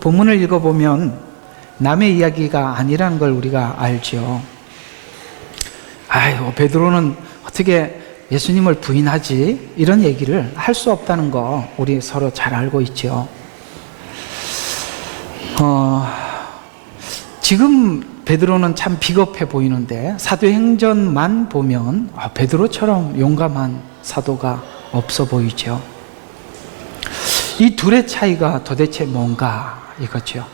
본문을 읽어보면 남의 이야기가 아니라는 걸 우리가 알죠. 아유, 베드로는 어떻게 예수님을 부인하지? 이런 얘기를 할 수 없다는 거 우리 서로 잘 알고 있죠. 지금 베드로는 참 비겁해 보이는데 사도행전만 보면 베드로처럼 용감한 사도가 없어 보이죠. 이 둘의 차이가 도대체 뭔가 이거죠.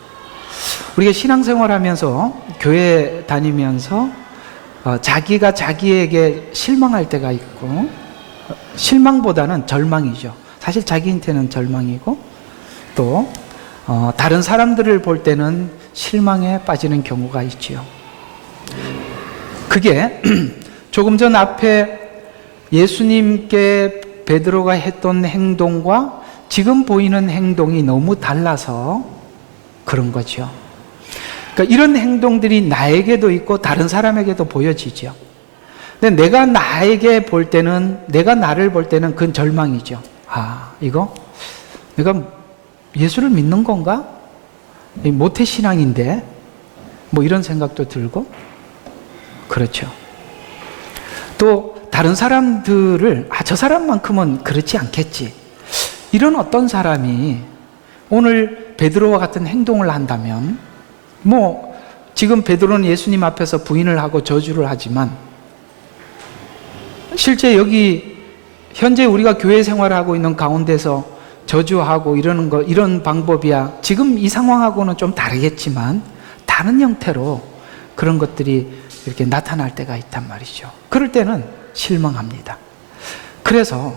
우리가 신앙생활하면서 교회 다니면서 자기가 자기에게 실망할 때가 있고, 실망보다는 절망이죠. 사실 자기한테는 절망이고, 또 다른 사람들을 볼 때는 실망에 빠지는 경우가 있지요. 그게 조금 전 앞에 예수님께 베드로가 했던 행동과 지금 보이는 행동이 너무 달라서 그런 거죠. 그러니까 이런 행동들이 나에게도 있고 다른 사람에게도 보여지죠. 근데 내가 나에게 볼 때는, 내가 나를 볼 때는 그건 절망이죠. 이거 내가 예수를 믿는 건가? 모태신앙인데 뭐 이런 생각도 들고, 그렇죠. 또 다른 사람들을 저 사람만큼은 그렇지 않겠지, 이런 어떤 사람이 오늘 베드로와 같은 행동을 한다면, 지금 베드로는 예수님 앞에서 부인을 하고 저주를 하지만 실제 여기 현재 우리가 교회 생활하고 있는 가운데서 저주하고 이러는 거, 이런 방법이야 지금 이 상황하고는 좀 다르겠지만 다른 형태로 그런 것들이 이렇게 나타날 때가 있단 말이죠. 그럴 때는 실망합니다. 그래서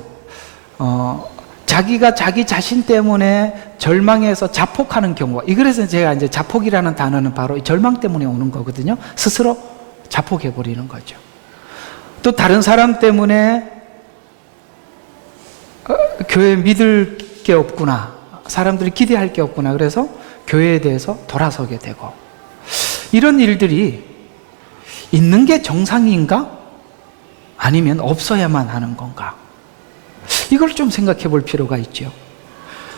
자기가 자기 자신 때문에 절망해서 자폭하는 경우가, 그래서 제가 이제 자폭이라는 단어는 바로 이 절망 때문에 오는 거거든요. 스스로 자폭해버리는 거죠. 또 다른 사람 때문에 교회 믿을 게 없구나, 사람들이 기대할 게 없구나, 그래서 교회에 대해서 돌아서게 되고, 이런 일들이 있는 게 정상인가? 아니면 없어야만 하는 건가? 이걸 좀 생각해 볼 필요가 있죠.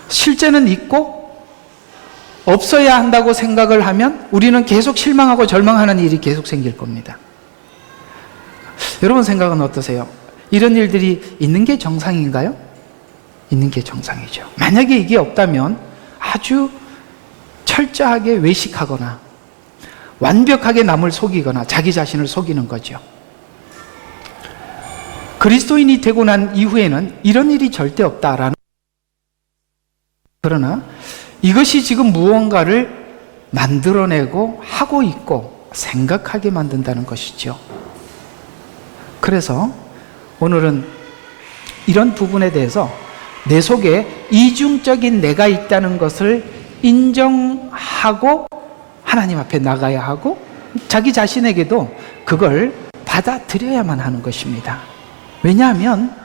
실제는 있고 없어야 한다고 생각을 하면 우리는 계속 실망하고 절망하는 일이 계속 생길 겁니다. 여러분 생각은 어떠세요? 이런 일들이 있는 게 정상인가요? 있는 게 정상이죠. 만약에 이게 없다면 아주 철저하게 외식하거나 완벽하게 남을 속이거나 자기 자신을 속이는 거죠. 그리스도인이 되고 난 이후에는 이런 일이 절대 없다라는, 그러나 이것이 지금 무언가를 만들어내고 하고 있고 생각하게 만든다는 것이죠. 그래서 오늘은 이런 부분에 대해서 내 속에 이중적인 내가 있다는 것을 인정하고 하나님 앞에 나가야 하고 자기 자신에게도 그걸 받아들여야만 하는 것입니다. 왜냐하면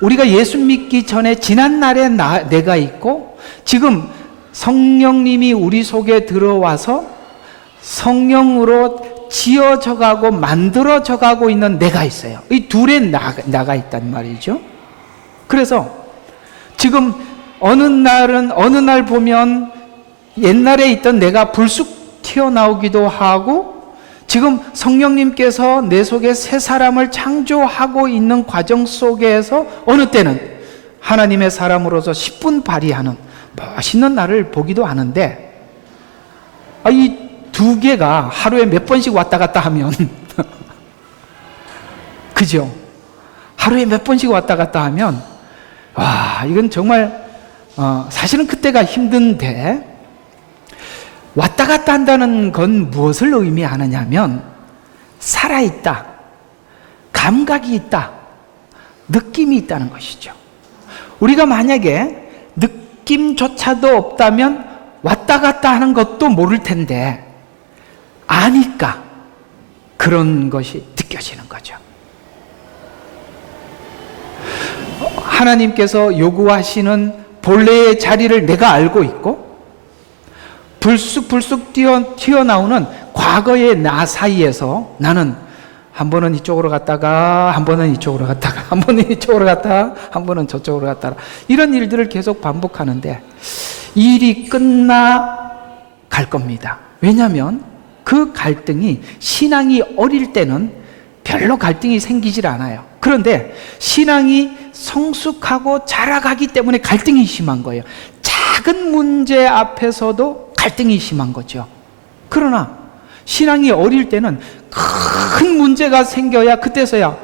우리가 예수 믿기 전에 지난날에 내가 있고 지금 성령님이 우리 속에 들어와서 성령으로 지어져가고 만들어져가고 있는 내가 있어요. 이 둘의 나가 있단 말이죠. 그래서 지금 어느 날 보면 옛날에 있던 내가 불쑥 튀어나오기도 하고, 지금 성령님께서 내 속에 새 사람을 창조하고 있는 과정 속에서 어느 때는 하나님의 사람으로서 10분 발휘하는 멋있는 나를 보기도 하는데, 이 두 개가 하루에 몇 번씩 왔다 갔다 하면 그죠? 하루에 몇 번씩 왔다 갔다 하면 이건 정말 사실은 그때가 힘든데, 왔다 갔다 한다는 건 무엇을 의미하느냐 하면 살아있다, 감각이 있다, 느낌이 있다는 것이죠. 우리가 만약에 느낌조차도 없다면 왔다 갔다 하는 것도 모를 텐데 아니까 그런 것이 느껴지는 거죠. 하나님께서 요구하시는 본래의 자리를 내가 알고 있고 불쑥 튀어나오는 과거의 나 사이에서 나는 한 번은 이쪽으로 갔다가 한 번은 이쪽으로 갔다가 한 번은 이쪽으로 갔다가 한 번은 저쪽으로 갔다가 이런 일들을 계속 반복하는데 일이 끝나 갈 겁니다. 왜냐하면 그 갈등이 신앙이 어릴 때는 별로 갈등이 생기질 않아요. 그런데 신앙이 성숙하고 자라가기 때문에 갈등이 심한 거예요. 작은 문제 앞에서도 갈등이 심한 거죠. 그러나 신앙이 어릴 때는 큰 문제가 생겨야 그때서야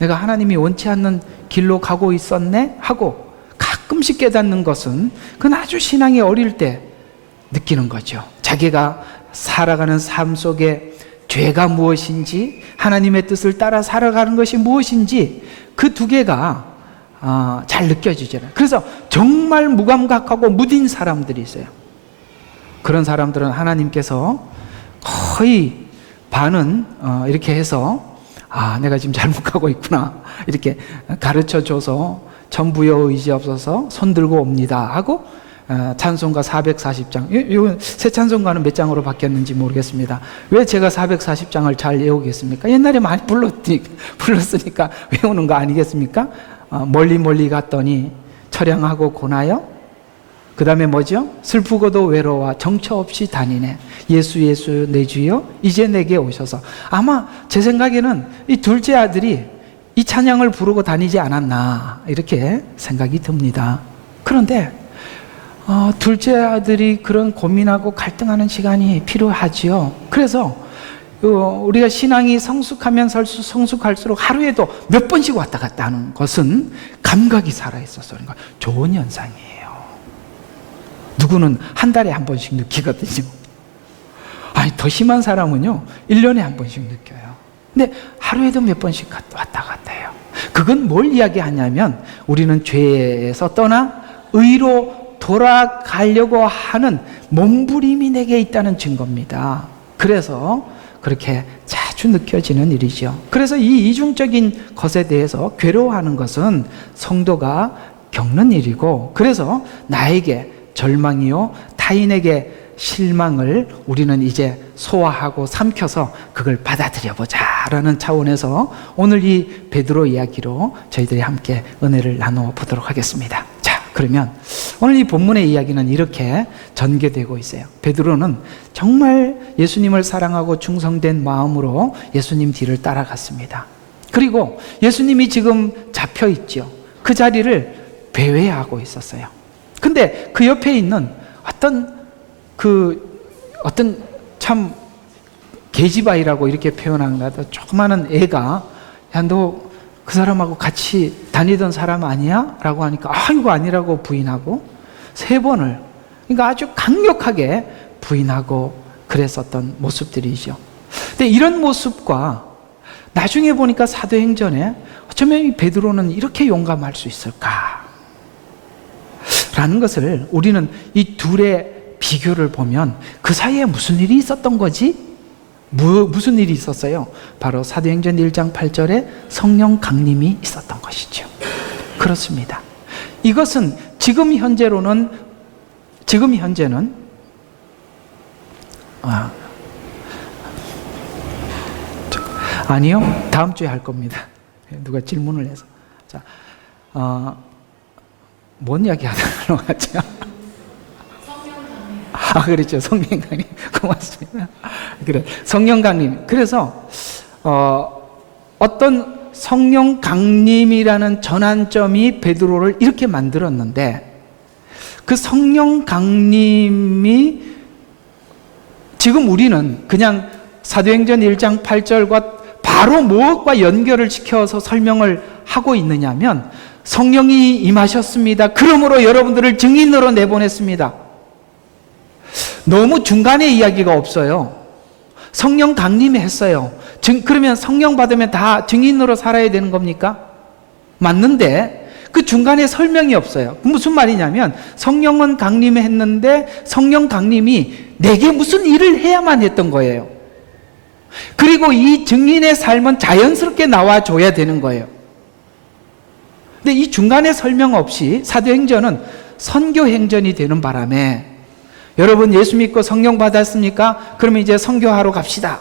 내가 하나님이 원치 않는 길로 가고 있었네 하고 가끔씩 깨닫는 것은 그건 아주 신앙이 어릴 때 느끼는 거죠. 자기가 살아가는 삶 속에 죄가 무엇인지 하나님의 뜻을 따라 살아가는 것이 무엇인지 그 두 개가 잘 느껴지잖아요. 그래서 정말 무감각하고 무딘 사람들이 있어요. 그런 사람들은 하나님께서 거의 반은 이렇게 해서 내가 지금 잘못 가고 있구나 이렇게 가르쳐줘서 전부여 의지 없어서 손 들고 옵니다 하고 찬송가 440장 이건 새 찬송가는 몇 장으로 바뀌었는지 모르겠습니다. 왜 제가 440장을 잘 외우겠습니까? 옛날에 많이 불렀으니까 외우는 거 아니겠습니까? 멀리 멀리 갔더니 처량하고 고나요? 그 다음에 뭐죠? 슬프고도 외로워 정처 없이 다니네. 예수 예수 내 주여 이제 내게 오셔서. 아마 제 생각에는 이 둘째 아들이 이 찬양을 부르고 다니지 않았나 이렇게 생각이 듭니다. 그런데 둘째 아들이 그런 고민하고 갈등하는 시간이 필요하지요. 그래서 우리가 신앙이 성숙할수록 하루에도 몇 번씩 왔다 갔다 하는 것은 감각이 살아있어서 그런 거예요. 좋은 현상이에요. 누구는 한 달에 한 번씩 느끼거든요. 더 심한 사람은요 1년에 한 번씩 느껴요. 근데 하루에도 몇 번씩 왔다 갔다 해요. 그건 뭘 이야기하냐면 우리는 죄에서 떠나 의로 돌아가려고 하는 몸부림이 내게 있다는 증거입니다. 그래서 그렇게 자주 느껴지는 일이죠. 그래서 이 이중적인 것에 대해서 괴로워하는 것은 성도가 겪는 일이고, 그래서 나에게 절망이요 타인에게 실망을 우리는 이제 소화하고 삼켜서 그걸 받아들여 보자라는 차원에서 오늘 이 베드로 이야기로 저희들이 함께 은혜를 나누어 보도록 하겠습니다. 자, 그러면 오늘 이 본문의 이야기는 이렇게 전개되고 있어요. 베드로는 정말 예수님을 사랑하고 충성된 마음으로 예수님 뒤를 따라갔습니다. 그리고 예수님이 지금 잡혀 있죠. 그 자리를 배회하고 있었어요. 근데 그 옆에 있는 어떤 참 계집아이라고 이렇게 표현한다. 조그마한 애가 야, 너 그 사람하고 같이 다니던 사람 아니야? 라고 하니까 이거 아니라고 부인하고 3번을, 그러니까 아주 강력하게 부인하고 그랬었던 모습들이죠. 근데 이런 모습과 나중에 보니까 사도행전에 어쩌면 이 베드로는 이렇게 용감할 수 있을까? 라는 것을 우리는 이 둘의 비교를 보면 그 사이에 무슨 일이 있었던 거지? 무슨 일이 있었어요? 바로 사도행전 1장 8절에 성령 강림이 있었던 것이죠. 그렇습니다. 이것은 지금 현재는 아니요, 다음 주에 할 겁니다. 누가 질문을 해서. 자, 뭔 이야기 하다가 갔죠? 그렇죠. 성령 강림. 고맙습니다. 그래, 성령 강림. 그래서 어떤 성령 강림이라는 전환점이 베드로를 이렇게 만들었는데, 그 성령 강림이 지금 우리는 그냥 사도행전 1장 8절과 바로 무엇과 연결을 시켜서 설명을 하고 있느냐면, 성령이 임하셨습니다. 그러므로 여러분들을 증인으로 내보냈습니다. 너무 중간에 이야기가 없어요. 성령 강림이 했어요. 그러면 성령 받으면 다 증인으로 살아야 되는 겁니까? 맞는데 그 중간에 설명이 없어요. 무슨 말이냐면 성령은 강림했는데 성령 강림이 내게 무슨 일을 해야만 했던 거예요. 그리고 이 증인의 삶은 자연스럽게 나와줘야 되는 거예요. 근데 이 중간에 설명 없이 사도행전은 선교행전이 되는 바람에, 여러분 예수 믿고 성령 받았습니까? 그러면 이제 선교하러 갑시다.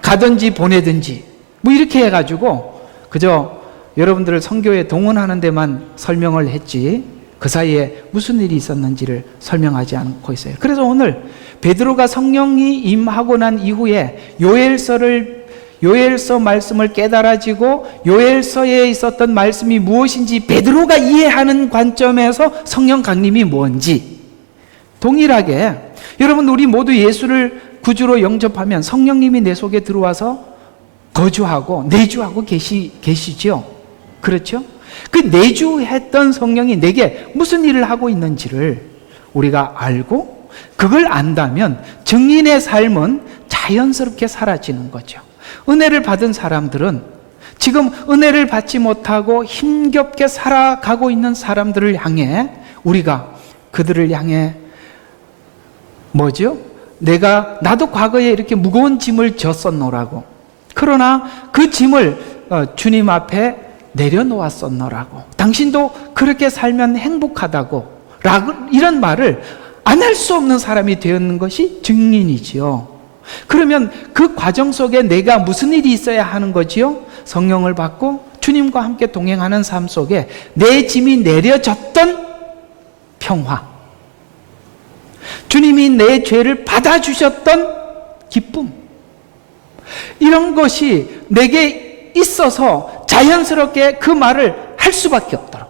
가든지 보내든지 뭐 이렇게 해가지고 그저 여러분들을 선교에 동원하는 데만 설명을 했지, 그 사이에 무슨 일이 있었는지를 설명하지 않고 있어요. 그래서 오늘 베드로가 성령이 임하고 난 이후에 요엘서 말씀을 깨달아지고 요엘서에 있었던 말씀이 무엇인지 베드로가 이해하는 관점에서 성령 강림이 뭔지 동일하게 여러분 우리 모두 예수를 구주로 영접하면 성령님이 내 속에 들어와서 거주하고 내주하고 계시죠. 그렇죠? 그 내주했던 성령이 내게 무슨 일을 하고 있는지를 우리가 알고 그걸 안다면 증인의 삶은 자연스럽게 사라지는 거죠. 은혜를 받은 사람들은 지금 은혜를 받지 못하고 힘겹게 살아가고 있는 사람들을 향해 우리가 그들을 향해 뭐죠? 나도 과거에 이렇게 무거운 짐을 졌었노라고. 그러나 그 짐을 주님 앞에 내려놓았었노라고. 당신도 그렇게 살면 행복하다고. 이런 말을 안 할 수 없는 사람이 되었는 것이 증인이지요. 그러면 그 과정 속에 내가 무슨 일이 있어야 하는 거지요? 성령을 받고 주님과 함께 동행하는 삶 속에 내 짐이 내려졌던 평화, 주님이 내 죄를 받아주셨던 기쁨, 이런 것이 내게 있어서 자연스럽게 그 말을 할 수밖에 없도록,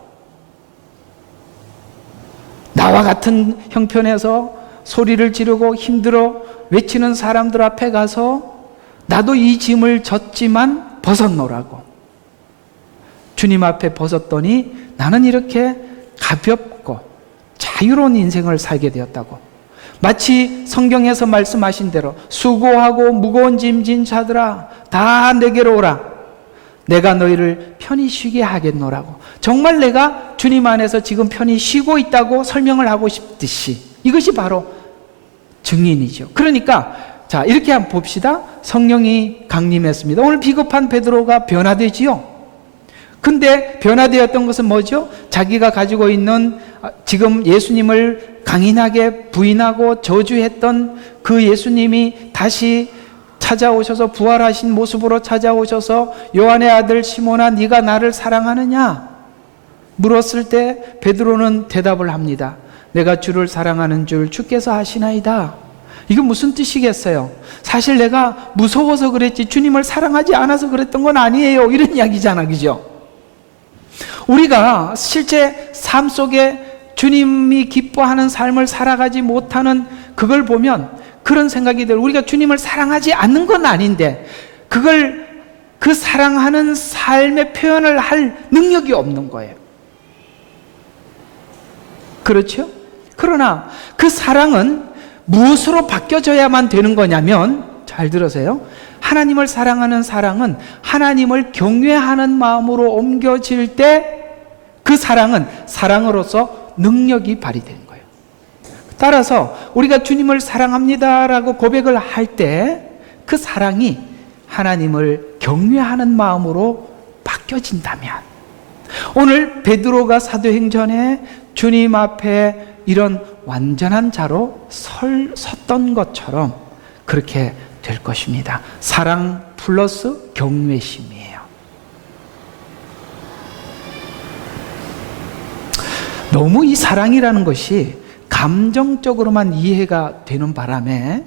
나와 같은 형편에서 소리를 지르고 힘들어 외치는 사람들 앞에 가서 나도 이 짐을 졌지만 벗었노라고. 주님 앞에 벗었더니 나는 이렇게 가볍고 자유로운 인생을 살게 되었다고. 마치 성경에서 말씀하신 대로 수고하고 무거운 짐진 자들아 다 내게로 오라. 내가 너희를 편히 쉬게 하겠노라고. 정말 내가 주님 안에서 지금 편히 쉬고 있다고 설명을 하고 싶듯이 이것이 바로 증인이죠. 그러니까 자, 이렇게 한번 봅시다. 성령이 강림했습니다. 오늘 비겁한 베드로가 변화되지요. 근데 변화되었던 것은 뭐죠? 자기가 가지고 있는 지금 예수님을 강인하게 부인하고 저주했던 그 예수님이 다시 찾아오셔서 부활하신 모습으로 찾아오셔서 요한의 아들 시몬아 네가 나를 사랑하느냐? 물었을 때 베드로는 대답을 합니다. 내가 주를 사랑하는 줄 주께서 아시나이다. 이건 무슨 뜻이겠어요? 사실 내가 무서워서 그랬지 주님을 사랑하지 않아서 그랬던 건 아니에요. 이런 이야기잖아, 그죠? 우리가 실제 삶 속에 주님이 기뻐하는 삶을 살아가지 못하는 그걸 보면 그런 생각이 들어요. 우리가 주님을 사랑하지 않는 건 아닌데 그 사랑하는 삶의 표현을 할 능력이 없는 거예요. 그렇죠? 그러나 그 사랑은 무엇으로 바뀌어져야만 되는 거냐면, 잘 들으세요. 하나님을 사랑하는 사랑은 하나님을 경외하는 마음으로 옮겨질 때 그 사랑은 사랑으로서 능력이 발휘되는 거예요. 따라서 우리가 주님을 사랑합니다라고 고백을 할 때 그 사랑이 하나님을 경외하는 마음으로 바뀌어진다면, 오늘 베드로가 사도행전에 주님 앞에 이런 완전한 자로 섰던 것처럼 그렇게 될 것입니다. 사랑 플러스 경외심이에요. 너무 이 사랑이라는 것이 감정적으로만 이해가 되는 바람에,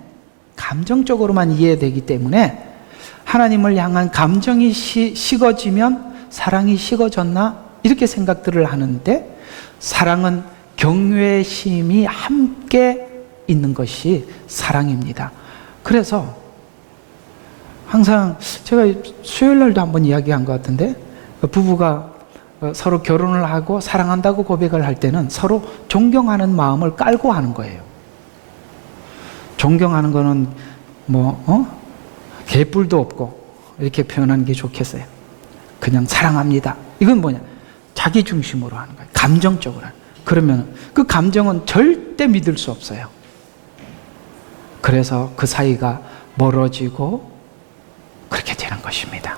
감정적으로만 이해되기 때문에 하나님을 향한 감정이 식어지면 사랑이 식어졌나? 이렇게 생각들을 하는데, 사랑은 경외심이 함께 있는 것이 사랑입니다. 그래서 항상 제가 수요일 날도 한번 이야기한 것 같은데, 부부가 서로 결혼을 하고 사랑한다고 고백을 할 때는 서로 존경하는 마음을 깔고 하는 거예요. 존경하는 거는 개뿔도 없고 이렇게 표현하는 게 좋겠어요. 그냥 사랑합니다. 이건 뭐냐? 자기 중심으로 하는 거예요. 감정적으로. 그러면 그 감정은 절대 믿을 수 없어요. 그래서 그 사이가 멀어지고 그렇게 되는 것입니다.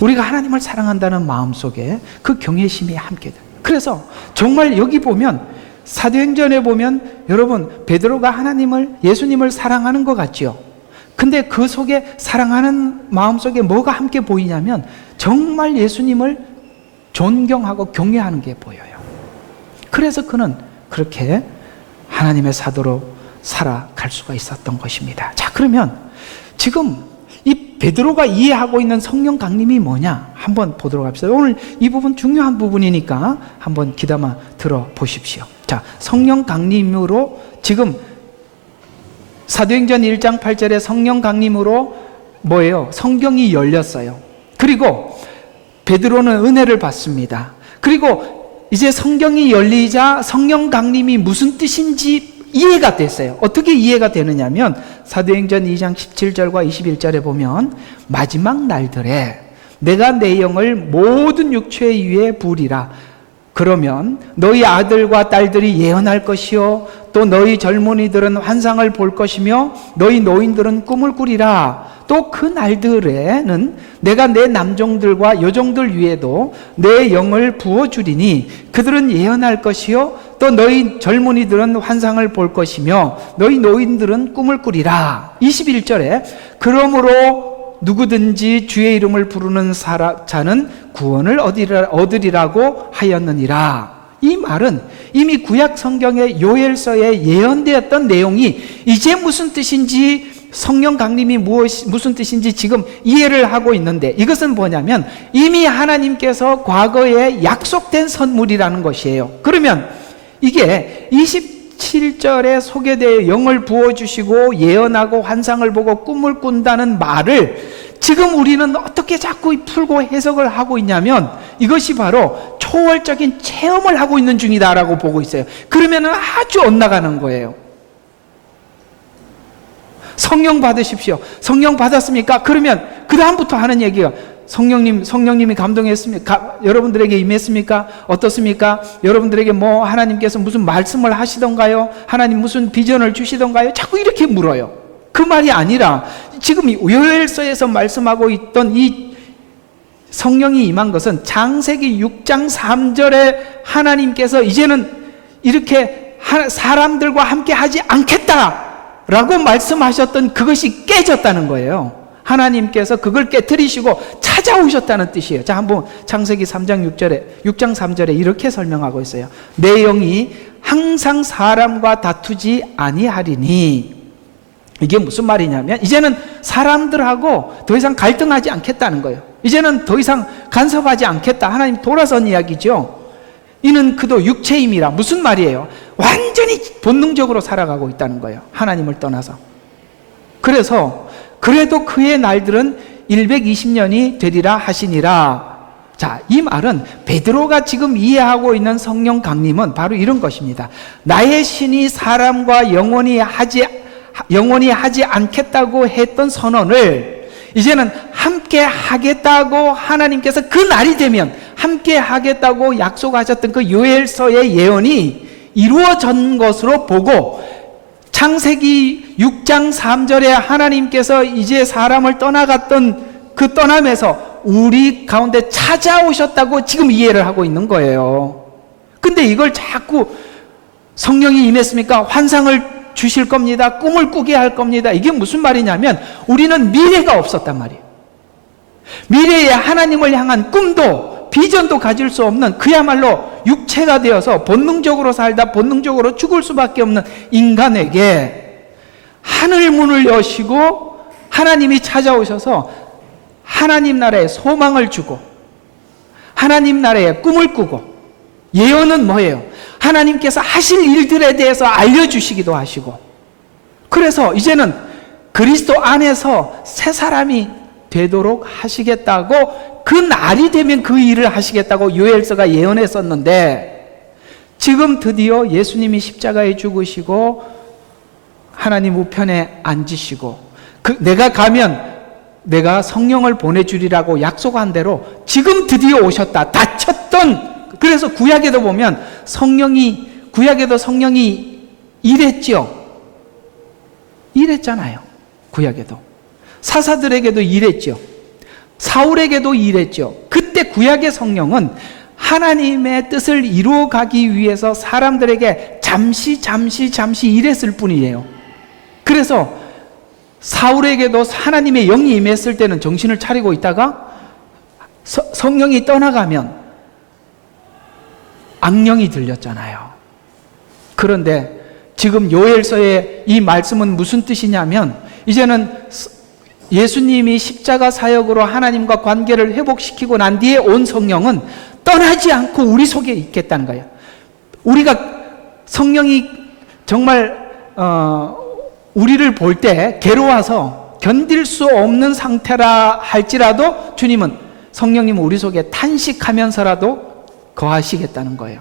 우리가 하나님을 사랑한다는 마음속에 그 경외심이 함께 돼요. 그래서 정말 여기 보면, 사도행전에 보면 여러분 베드로가 예수님을 사랑하는 것 같지요. 근데 그 속에 사랑하는 마음속에 뭐가 함께 보이냐면 정말 예수님을 존경하고 경외하는 게 보여요. 그래서 그는 그렇게 하나님의 사도로 살아갈 수가 있었던 것입니다. 자, 그러면 지금 이 베드로가 이해하고 있는 성령 강림이 뭐냐 한번 보도록 합시다. 오늘 이 부분 중요한 부분이니까 한번 귀담아 들어보십시오. 자, 성령 강림으로 지금 사도행전 1장 8절에 성령 강림으로 뭐예요? 성경이 열렸어요. 그리고 베드로는 은혜를 받습니다. 그리고 이제 성경이 열리자 성령 강림이 무슨 뜻인지 이해가 됐어요. 어떻게 이해가 되느냐면 사도행전 2장 17절과 21절에 보면 마지막 날들에 내가 내 영을 모든 육체 위에 부으리라. 그러면 너희 아들과 딸들이 예언할 것이요 또 너희 젊은이들은 환상을 볼 것이며 너희 노인들은 꿈을 꾸리라. 또 그 날들에는 내가 내 남종들과 여종들 위에도 내 영을 부어주리니 그들은 예언할 것이요 또 너희 젊은이들은 환상을 볼 것이며 너희 노인들은 꿈을 꾸리라. 21절에 그러므로 누구든지 주의 이름을 부르는 자는 구원을 얻으리라고 하였느니라. 이 말은 이미 구약 성경의 요엘서에 예언되었던 내용이 이제 무슨 뜻인지, 성령 강림이 무슨 뜻인지 지금 이해를 하고 있는데, 이것은 뭐냐면 이미 하나님께서 과거에 약속된 선물이라는 것이에요. 그러면 이게 27절에 소개되어 영을 부어주시고 예언하고 환상을 보고 꿈을 꾼다는 말을 지금 우리는 어떻게 자꾸 풀고 해석을 하고 있냐면 이것이 바로 초월적인 체험을 하고 있는 중이다라고 보고 있어요. 그러면 아주 엇나가는 거예요. 성령 받으십시오. 성령 받았습니까? 그러면 그 다음부터 하는 얘기가 성령님이 감동했습니까? 여러분들에게 임했습니까? 어떻습니까? 여러분들에게 뭐 하나님께서 무슨 말씀을 하시던가요? 하나님 무슨 비전을 주시던가요? 자꾸 이렇게 물어요. 그 말이 아니라 지금 요엘서에서 말씀하고 있던 이 성령이 임한 것은 창세기 6장 3절에 하나님께서 이제는 이렇게 사람들과 함께 하지 않겠다라고 말씀하셨던 그것이 깨졌다는 거예요. 하나님께서 그걸 깨트리시고 찾아오셨다는 뜻이에요. 자, 한번 창세기 6장 3절에 이렇게 설명하고 있어요. 내 영이 항상 사람과 다투지 아니하리니. 이게 무슨 말이냐면 이제는 사람들하고 더 이상 갈등하지 않겠다는 거예요. 이제는 더 이상 간섭하지 않겠다. 하나님 돌아선 이야기죠. 이는 그도 육체임이라. 무슨 말이에요? 완전히 본능적으로 살아가고 있다는 거예요. 하나님을 떠나서. 그래서 그래도 그의 날들은 120년이 되리라 하시니라. 자, 이 말은 베드로가 지금 이해하고 있는 성령 강림은 바로 이런 것입니다. 나의 신이 사람과 영원히 하지 않겠다고 했던 선언을 이제는 함께 하겠다고 하나님께서 그 날이 되면 함께 하겠다고 약속하셨던 그 요엘서의 예언이 이루어진 것으로 보고, 창세기 6장 3절에 하나님께서 이제 사람을 떠나갔던 그 떠남에서 우리 가운데 찾아오셨다고 지금 이해를 하고 있는 거예요. 근데 이걸 자꾸 성령이 임했습니까? 환상을 주실 겁니다. 꿈을 꾸게 할 겁니다. 이게 무슨 말이냐면 우리는 미래가 없었단 말이에요. 미래에 하나님을 향한 꿈도 비전도 가질 수 없는, 그야말로 육체가 되어서 본능적으로 살다 본능적으로 죽을 수밖에 없는 인간에게 하늘 문을 여시고 하나님이 찾아오셔서 하나님 나라에 소망을 주고 하나님 나라에 꿈을 꾸고, 예언은 뭐예요? 하나님께서 하실 일들에 대해서 알려주시기도 하시고, 그래서 이제는 그리스도 안에서 새 사람이 되도록 하시겠다고, 그 날이 되면 그 일을 하시겠다고 요엘서가 예언했었는데, 지금 드디어 예수님이 십자가에 죽으시고 하나님 우편에 앉으시고 내가 가면 내가 성령을 보내주리라고 약속한 대로 지금 드디어 오셨다. 다쳤던, 그래서 구약에도 보면 구약에도 성령이 일했죠. 일했잖아요. 구약에도. 사사들에게도 일했죠. 사울에게도 일했죠. 그때 구약의 성령은 하나님의 뜻을 이루어가기 위해서 사람들에게 잠시 일했을 뿐이에요. 그래서 사울에게도 하나님의 영이 임했을 때는 정신을 차리고 있다가 성령이 떠나가면 악령이 들렸잖아요. 그런데 지금 요엘서의 이 말씀은 무슨 뜻이냐면, 이제는 예수님이 십자가 사역으로 하나님과 관계를 회복시키고 난 뒤에 온 성령은 떠나지 않고 우리 속에 있겠다는 거예요. 우리가 성령이 정말 우리를 볼 때 괴로워서 견딜 수 없는 상태라 할지라도 주님은, 성령님은 우리 속에 탄식하면서라도 거하시겠다는 거예요.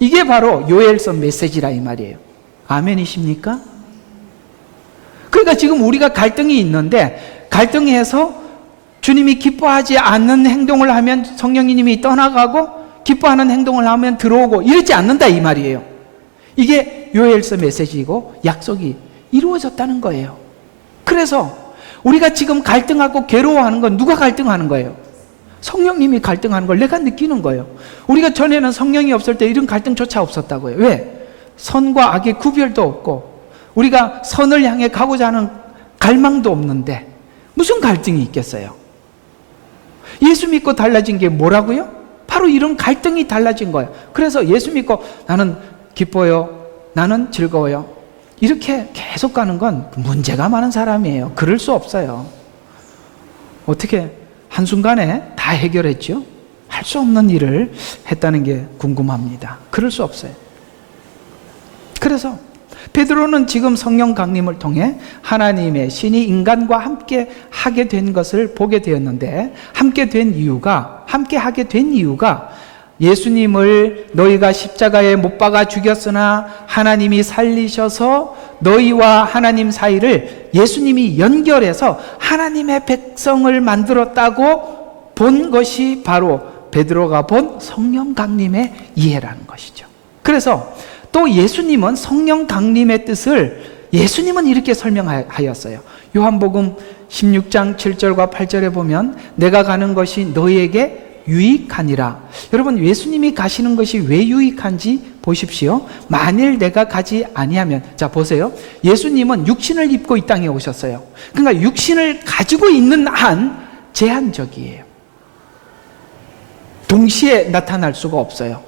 이게 바로 요엘서 메시지라 이 말이에요. 아멘이십니까? 그러니까 지금 우리가 갈등이 있는데, 갈등해서 주님이 기뻐하지 않는 행동을 하면 성령님이 떠나가고, 기뻐하는 행동을 하면 들어오고, 이러지 않는다 이 말이에요. 이게 요엘서 메시지이고 약속이 이루어졌다는 거예요. 그래서 우리가 지금 갈등하고 괴로워하는 건 누가 갈등하는 거예요? 성령님이 갈등하는 걸 내가 느끼는 거예요. 우리가 전에는 성령이 없을 때 이런 갈등조차 없었다고요. 왜? 선과 악의 구별도 없고 우리가 선을 향해 가고자 하는 갈망도 없는데 무슨 갈등이 있겠어요? 예수 믿고 달라진 게 뭐라고요? 바로 이런 갈등이 달라진 거예요. 그래서 예수 믿고 나는 기뻐요, 나는 즐거워요, 이렇게 계속 가는 건 문제가 많은 사람이에요. 그럴 수 없어요. 어떻게 한순간에 다 해결했죠? 할 수 없는 일을 했다는 게 궁금합니다. 그럴 수 없어요. 그래서 베드로는 지금 성령 강림을 통해 하나님의 신이 인간과 함께 하게 된 것을 보게 되었는데, 함께 하게 된 이유가 예수님을 너희가 십자가에 못 박아 죽였으나 하나님이 살리셔서 너희와 하나님 사이를 예수님이 연결해서 하나님의 백성을 만들었다고 본 것이 바로 베드로가 본 성령 강림의 이해라는 것이죠. 그래서 또 예수님은 성령 강림의 뜻을 예수님은 이렇게 설명하였어요. 요한복음 16장 7절과 8절에 보면 내가 가는 것이 너희에게 유익하니라. 여러분, 예수님이 가시는 것이 왜 유익한지 보십시오. 만일 내가 가지 아니하면, 자 보세요. 예수님은 육신을 입고 이 땅에 오셨어요. 그러니까 육신을 가지고 있는 한 제한적이에요. 동시에 나타날 수가 없어요.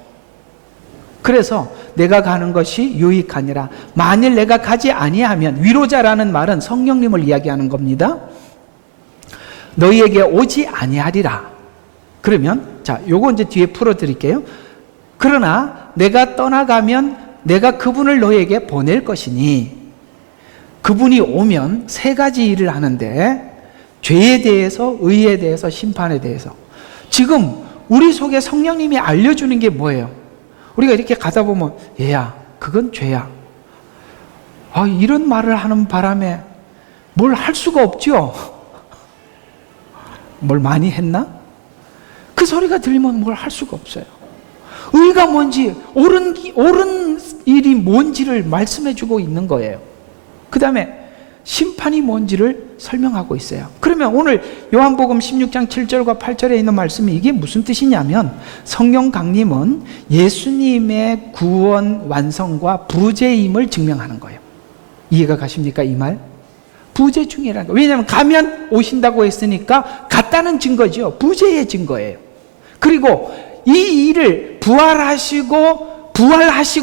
그래서 내가 가는 것이 유익하니라. 만일 내가 가지 아니하면, 위로자라는 말은 성령님을 이야기하는 겁니다. 너희에게 오지 아니하리라. 그러면 자, 요거 이제 뒤에 풀어 드릴게요. 그러나 내가 떠나가면 내가 그분을 너희에게 보낼 것이니, 그분이 오면 세 가지 일을 하는데, 죄에 대해서, 의에 대해서, 심판에 대해서. 지금 우리 속에 성령님이 알려주는 게 뭐예요? 우리가 이렇게 가다 보면 얘야, 그건 죄야. 이런 말을 하는 바람에 뭘 할 수가 없죠. 뭘 많이 했나? 그 소리가 들리면 뭘 할 수가 없어요. 의가 뭔지, 옳은 일이 뭔지를 말씀해 주고 있는 거예요. 그 다음에 심판이 뭔지를 설명하고 있어요. 그러면 오늘 요한복음 16장 7절과 8절에 있는 말씀이 이게 무슨 뜻이냐면, 성령 강림은 예수님의 구원 완성과 부재임을 증명하는 거예요. 이해가 가십니까? 이 말? 부재 중이라는 거예요. 왜냐하면 가면 오신다고 했으니까 갔다는 증거죠. 부재의 증거예요. 그리고 이 일을 부활하시고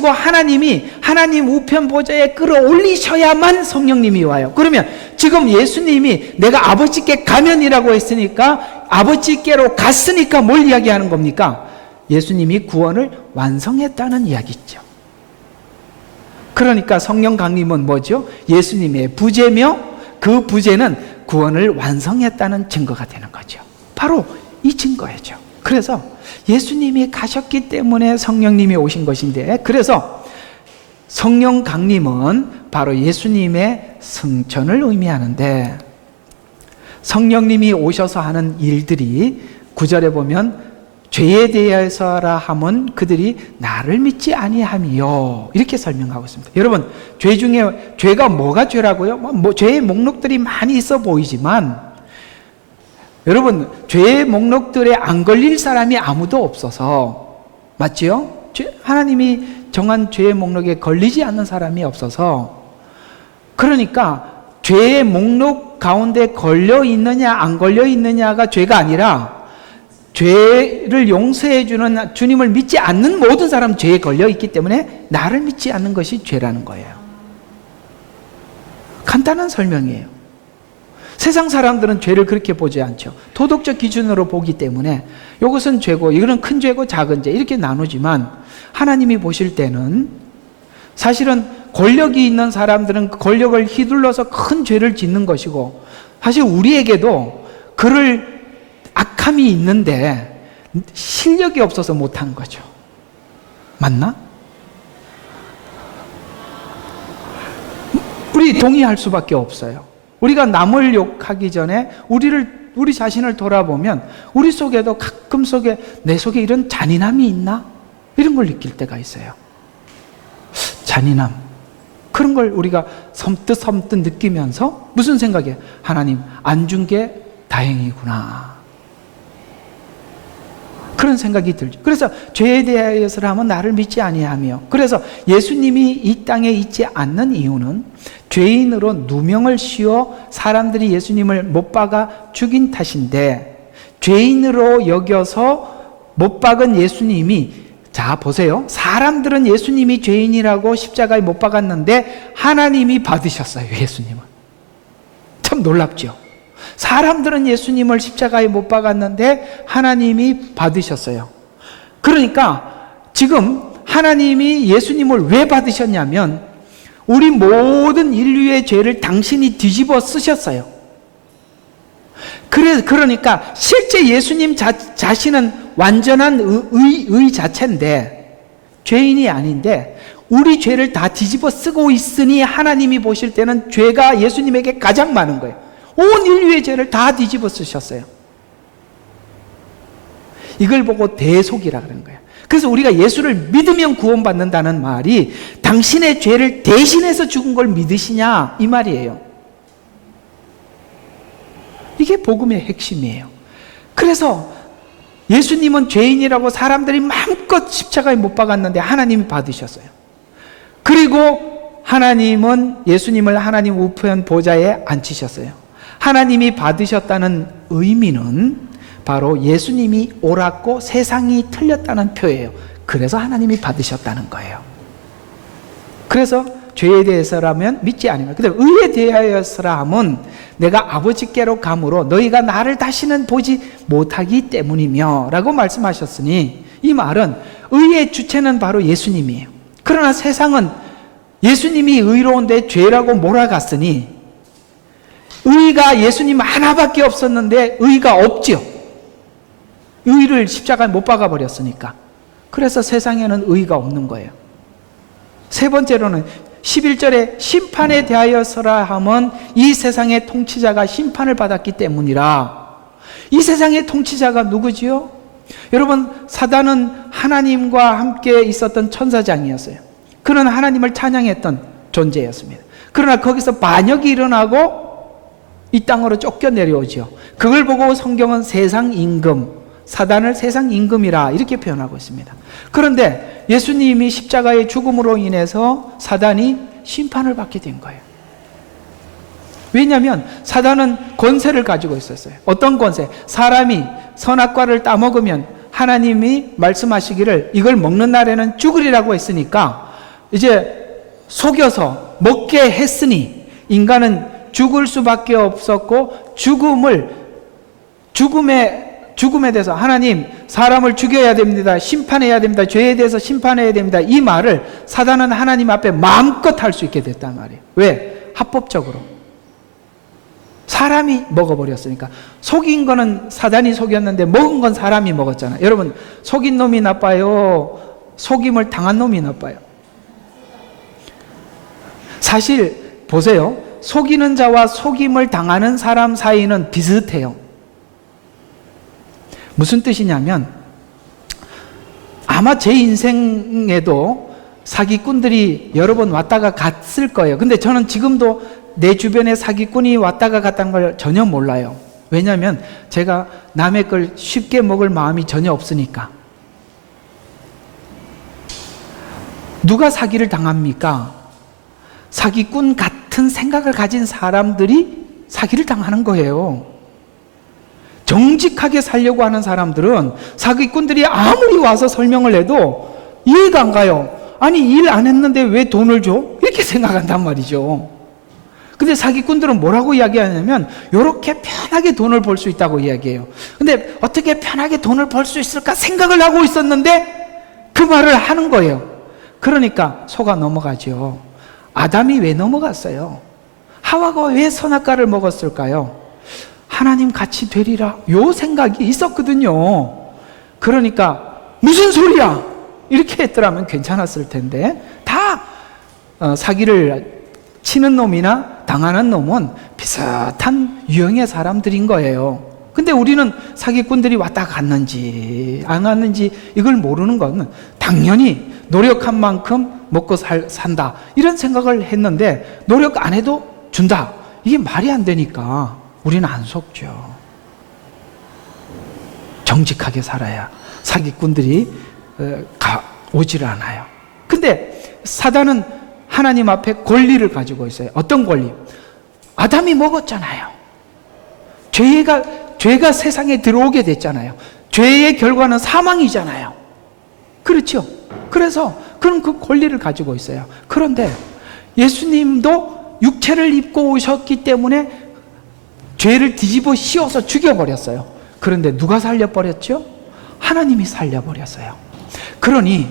하나님이 하나님 우편 보좌에 끌어올리셔야만 성령님이 와요. 그러면 지금 예수님이 내가 아버지께 가면이라고 했으니까, 아버지께로 갔으니까 뭘 이야기하는 겁니까? 예수님이 구원을 완성했다는 이야기죠. 그러니까 성령 강림은 뭐죠? 예수님의 부재며 그 부재는 구원을 완성했다는 증거가 되는 거죠. 바로 이 증거예요. 그래서 예수님이 가셨기 때문에 성령님이 오신 것인데, 그래서 성령 강림은 바로 예수님의 승천을 의미하는데, 성령님이 오셔서 하는 일들이 9절에 보면 죄에 대해서라 함은 그들이 나를 믿지 아니함이요, 이렇게 설명하고 있습니다. 여러분, 죄 중에 죄가 뭐가 죄라고요? 죄의 목록들이 많이 있어 보이지만, 여러분, 죄의 목록들에 안 걸릴 사람이 아무도 없어서, 맞지요? 하나님이 정한 죄의 목록에 걸리지 않는 사람이 없어서, 그러니까 죄의 목록 가운데 걸려 있느냐 안 걸려 있느냐가 죄가 아니라 죄를 용서해 주는 주님을 믿지 않는 모든 사람 죄에 걸려 있기 때문에 나를 믿지 않는 것이 죄라는 거예요. 간단한 설명이에요. 세상 사람들은 죄를 그렇게 보지 않죠. 도덕적 기준으로 보기 때문에 이것은 죄고 이거는 큰 죄고 작은 죄 이렇게 나누지만 하나님이 보실 때는 사실은 권력이 있는 사람들은 그 권력을 휘둘러서 큰 죄를 짓는 것이고 사실 우리에게도 그럴 악함이 있는데 실력이 없어서 못한 거죠. 맞나? 우리 동의할 수밖에 없어요. 우리가 남을 욕하기 전에 우리 자신을 돌아보면 우리 속에도 가끔 속에 내 속에 이런 잔인함이 있나? 이런 걸 느낄 때가 있어요. 잔인함. 그런 걸 우리가 섬뜩 느끼면서 무슨 생각이에요? 하나님 안 준 게 다행이구나. 그런 생각이 들죠. 그래서 죄에 대하여서라면 나를 믿지 아니하며 그래서 예수님이 이 땅에 있지 않는 이유는 죄인으로 누명을 씌워 사람들이 예수님을 못 박아 죽인 탓인데 죄인으로 여겨서 못 박은 예수님이 자 보세요. 사람들은 예수님이 죄인이라고 십자가에 못 박았는데 하나님이 받으셨어요. 예수님은. 참 놀랍죠. 사람들은 예수님을 십자가에 못 박았는데 하나님이 받으셨어요. 그러니까 지금 하나님이 예수님을 왜 받으셨냐면 우리 모든 인류의 죄를 당신이 뒤집어 쓰셨어요. 그러니까 실제 예수님 자신은 완전한 의 자체인데 죄인이 아닌데 우리 죄를 다 뒤집어 쓰고 있으니 하나님이 보실 때는 죄가 예수님에게 가장 많은 거예요. 온 인류의 죄를 다 뒤집어 쓰셨어요. 이걸 보고 대속이라 그러는 거예요. 그래서 우리가 예수를 믿으면 구원받는다는 말이 당신의 죄를 대신해서 죽은 걸 믿으시냐 이 말이에요. 이게 복음의 핵심이에요. 그래서 예수님은 죄인이라고 사람들이 마음껏 십자가에 못 박았는데 하나님이 받으셨어요. 그리고 하나님은 예수님을 하나님 우편 보좌에 앉히셨어요. 하나님이 받으셨다는 의미는 바로 예수님이 옳았고 세상이 틀렸다는 표예요. 그래서 하나님이 받으셨다는 거예요. 그래서 죄에 대해서라면 믿지 아니면 근데 의에 대하여서라 함은 내가 아버지께로 감으로 너희가 나를 다시는 보지 못하기 때문이며 라고 말씀하셨으니 이 말은 의의 주체는 바로 예수님이에요. 그러나 세상은 예수님이 의로운데 죄라고 몰아갔으니 의가 예수님 하나밖에 없었는데 의가 없죠. 의를 십자가에 못 박아버렸으니까. 그래서 세상에는 의가 없는 거예요. 세 번째로는 11절에 심판에 대하여서라 함은 이 세상의 통치자가 심판을 받았기 때문이라. 이 세상의 통치자가 누구지요? 여러분 사단은 하나님과 함께 있었던 천사장이었어요. 그는 하나님을 찬양했던 존재였습니다. 그러나 거기서 반역이 일어나고 이 땅으로 쫓겨 내려오죠. 그걸 보고 성경은 세상 임금, 사단을 세상 임금이라 이렇게 표현하고 있습니다. 그런데 예수님이 십자가의 죽음으로 인해서 사단이 심판을 받게 된 거예요. 왜냐하면 사단은 권세를 가지고 있었어요. 어떤 권세? 사람이 선악과를 따먹으면 하나님이 말씀하시기를 이걸 먹는 날에는 죽으리라고 했으니까 이제 속여서 먹게 했으니 인간은 죽을 수밖에 없었고 죽음에 대해서 하나님 사람을 죽여야 됩니다. 심판해야 됩니다. 죄에 대해서 심판해야 됩니다. 이 말을 사단은 하나님 앞에 마음껏 할 수 있게 됐단 말이에요. 왜? 합법적으로. 사람이 먹어버렸으니까. 속인 거는 사단이 속였는데 먹은 건 사람이 먹었잖아요. 여러분 속인 놈이 나빠요? 속임을 당한 놈이 나빠요? 사실 보세요. 속이는 자와 속임을 당하는 사람 사이는 비슷해요. 무슨 뜻이냐면 아마 제 인생에도 사기꾼들이 여러 번 왔다가 갔을 거예요. 근데 저는 지금도 내 주변에 사기꾼이 왔다가 갔다는 걸 전혀 몰라요. 왜냐하면 제가 남의 걸 쉽게 먹을 마음이 전혀 없으니까. 누가 사기를 당합니까? 사기꾼 같은 생각을 가진 사람들이 사기를 당하는 거예요. 정직하게 살려고 하는 사람들은 사기꾼들이 아무리 와서 설명을 해도 이해가 안 가요. 아니, 일 안 했는데 왜 돈을 줘? 이렇게 생각한단 말이죠. 근데 사기꾼들은 뭐라고 이야기하냐면 이렇게 편하게 돈을 벌 수 있다고 이야기해요. 근데 어떻게 편하게 돈을 벌 수 있을까 생각을 하고 있었는데 그 말을 하는 거예요. 그러니까 속아 넘어가죠. 아담이 왜 넘어갔어요? 하와가 왜 선악과를 먹었을까요? 하나님 같이 되리라 요 생각이 있었거든요. 그러니까 무슨 소리야 이렇게 했더라면 괜찮았을 텐데 다 사기를 치는 놈이나 당하는 놈은 비슷한 유형의 사람들인 거예요. 근데 우리는 사기꾼들이 왔다 갔는지 안 왔는지 이걸 모르는 건 당연히 노력한 만큼 먹고 산다 이런 생각을 했는데 노력 안 해도 준다 이게 말이 안 되니까 우리는 안 속죠. 정직하게 살아야 사기꾼들이 오지를 않아요. 근데 사단은 하나님 앞에 권리를 가지고 있어요. 어떤 권리? 아담이 먹었잖아요. 죄가 세상에 들어오게 됐잖아요. 죄의 결과는 사망이잖아요. 그렇죠? 그래서 그런 그 권리를 가지고 있어요. 그런데 예수님도 육체를 입고 오셨기 때문에 죄를 뒤집어 씌워서 죽여버렸어요. 그런데 누가 살려버렸죠? 하나님이 살려버렸어요. 그러니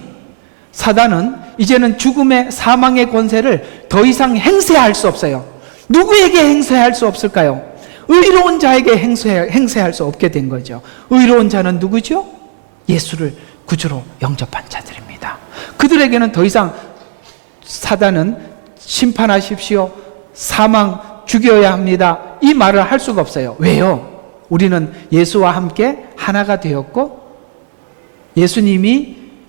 사단은 이제는 죽음의 사망의 권세를 더 이상 행세할 수 없어요. 누구에게 행세할 수 없을까요? 의로운 자에게 행세할 수 없게 된 거죠. 의로운 자는 누구죠? 예수를 구주로 영접한 자들입니다. 그들에게는 더 이상 사단은 심판하십시오, 사망 죽여야 합니다 이 말을 할 수가 없어요. 왜요? 우리는 예수와 함께 하나가 되었고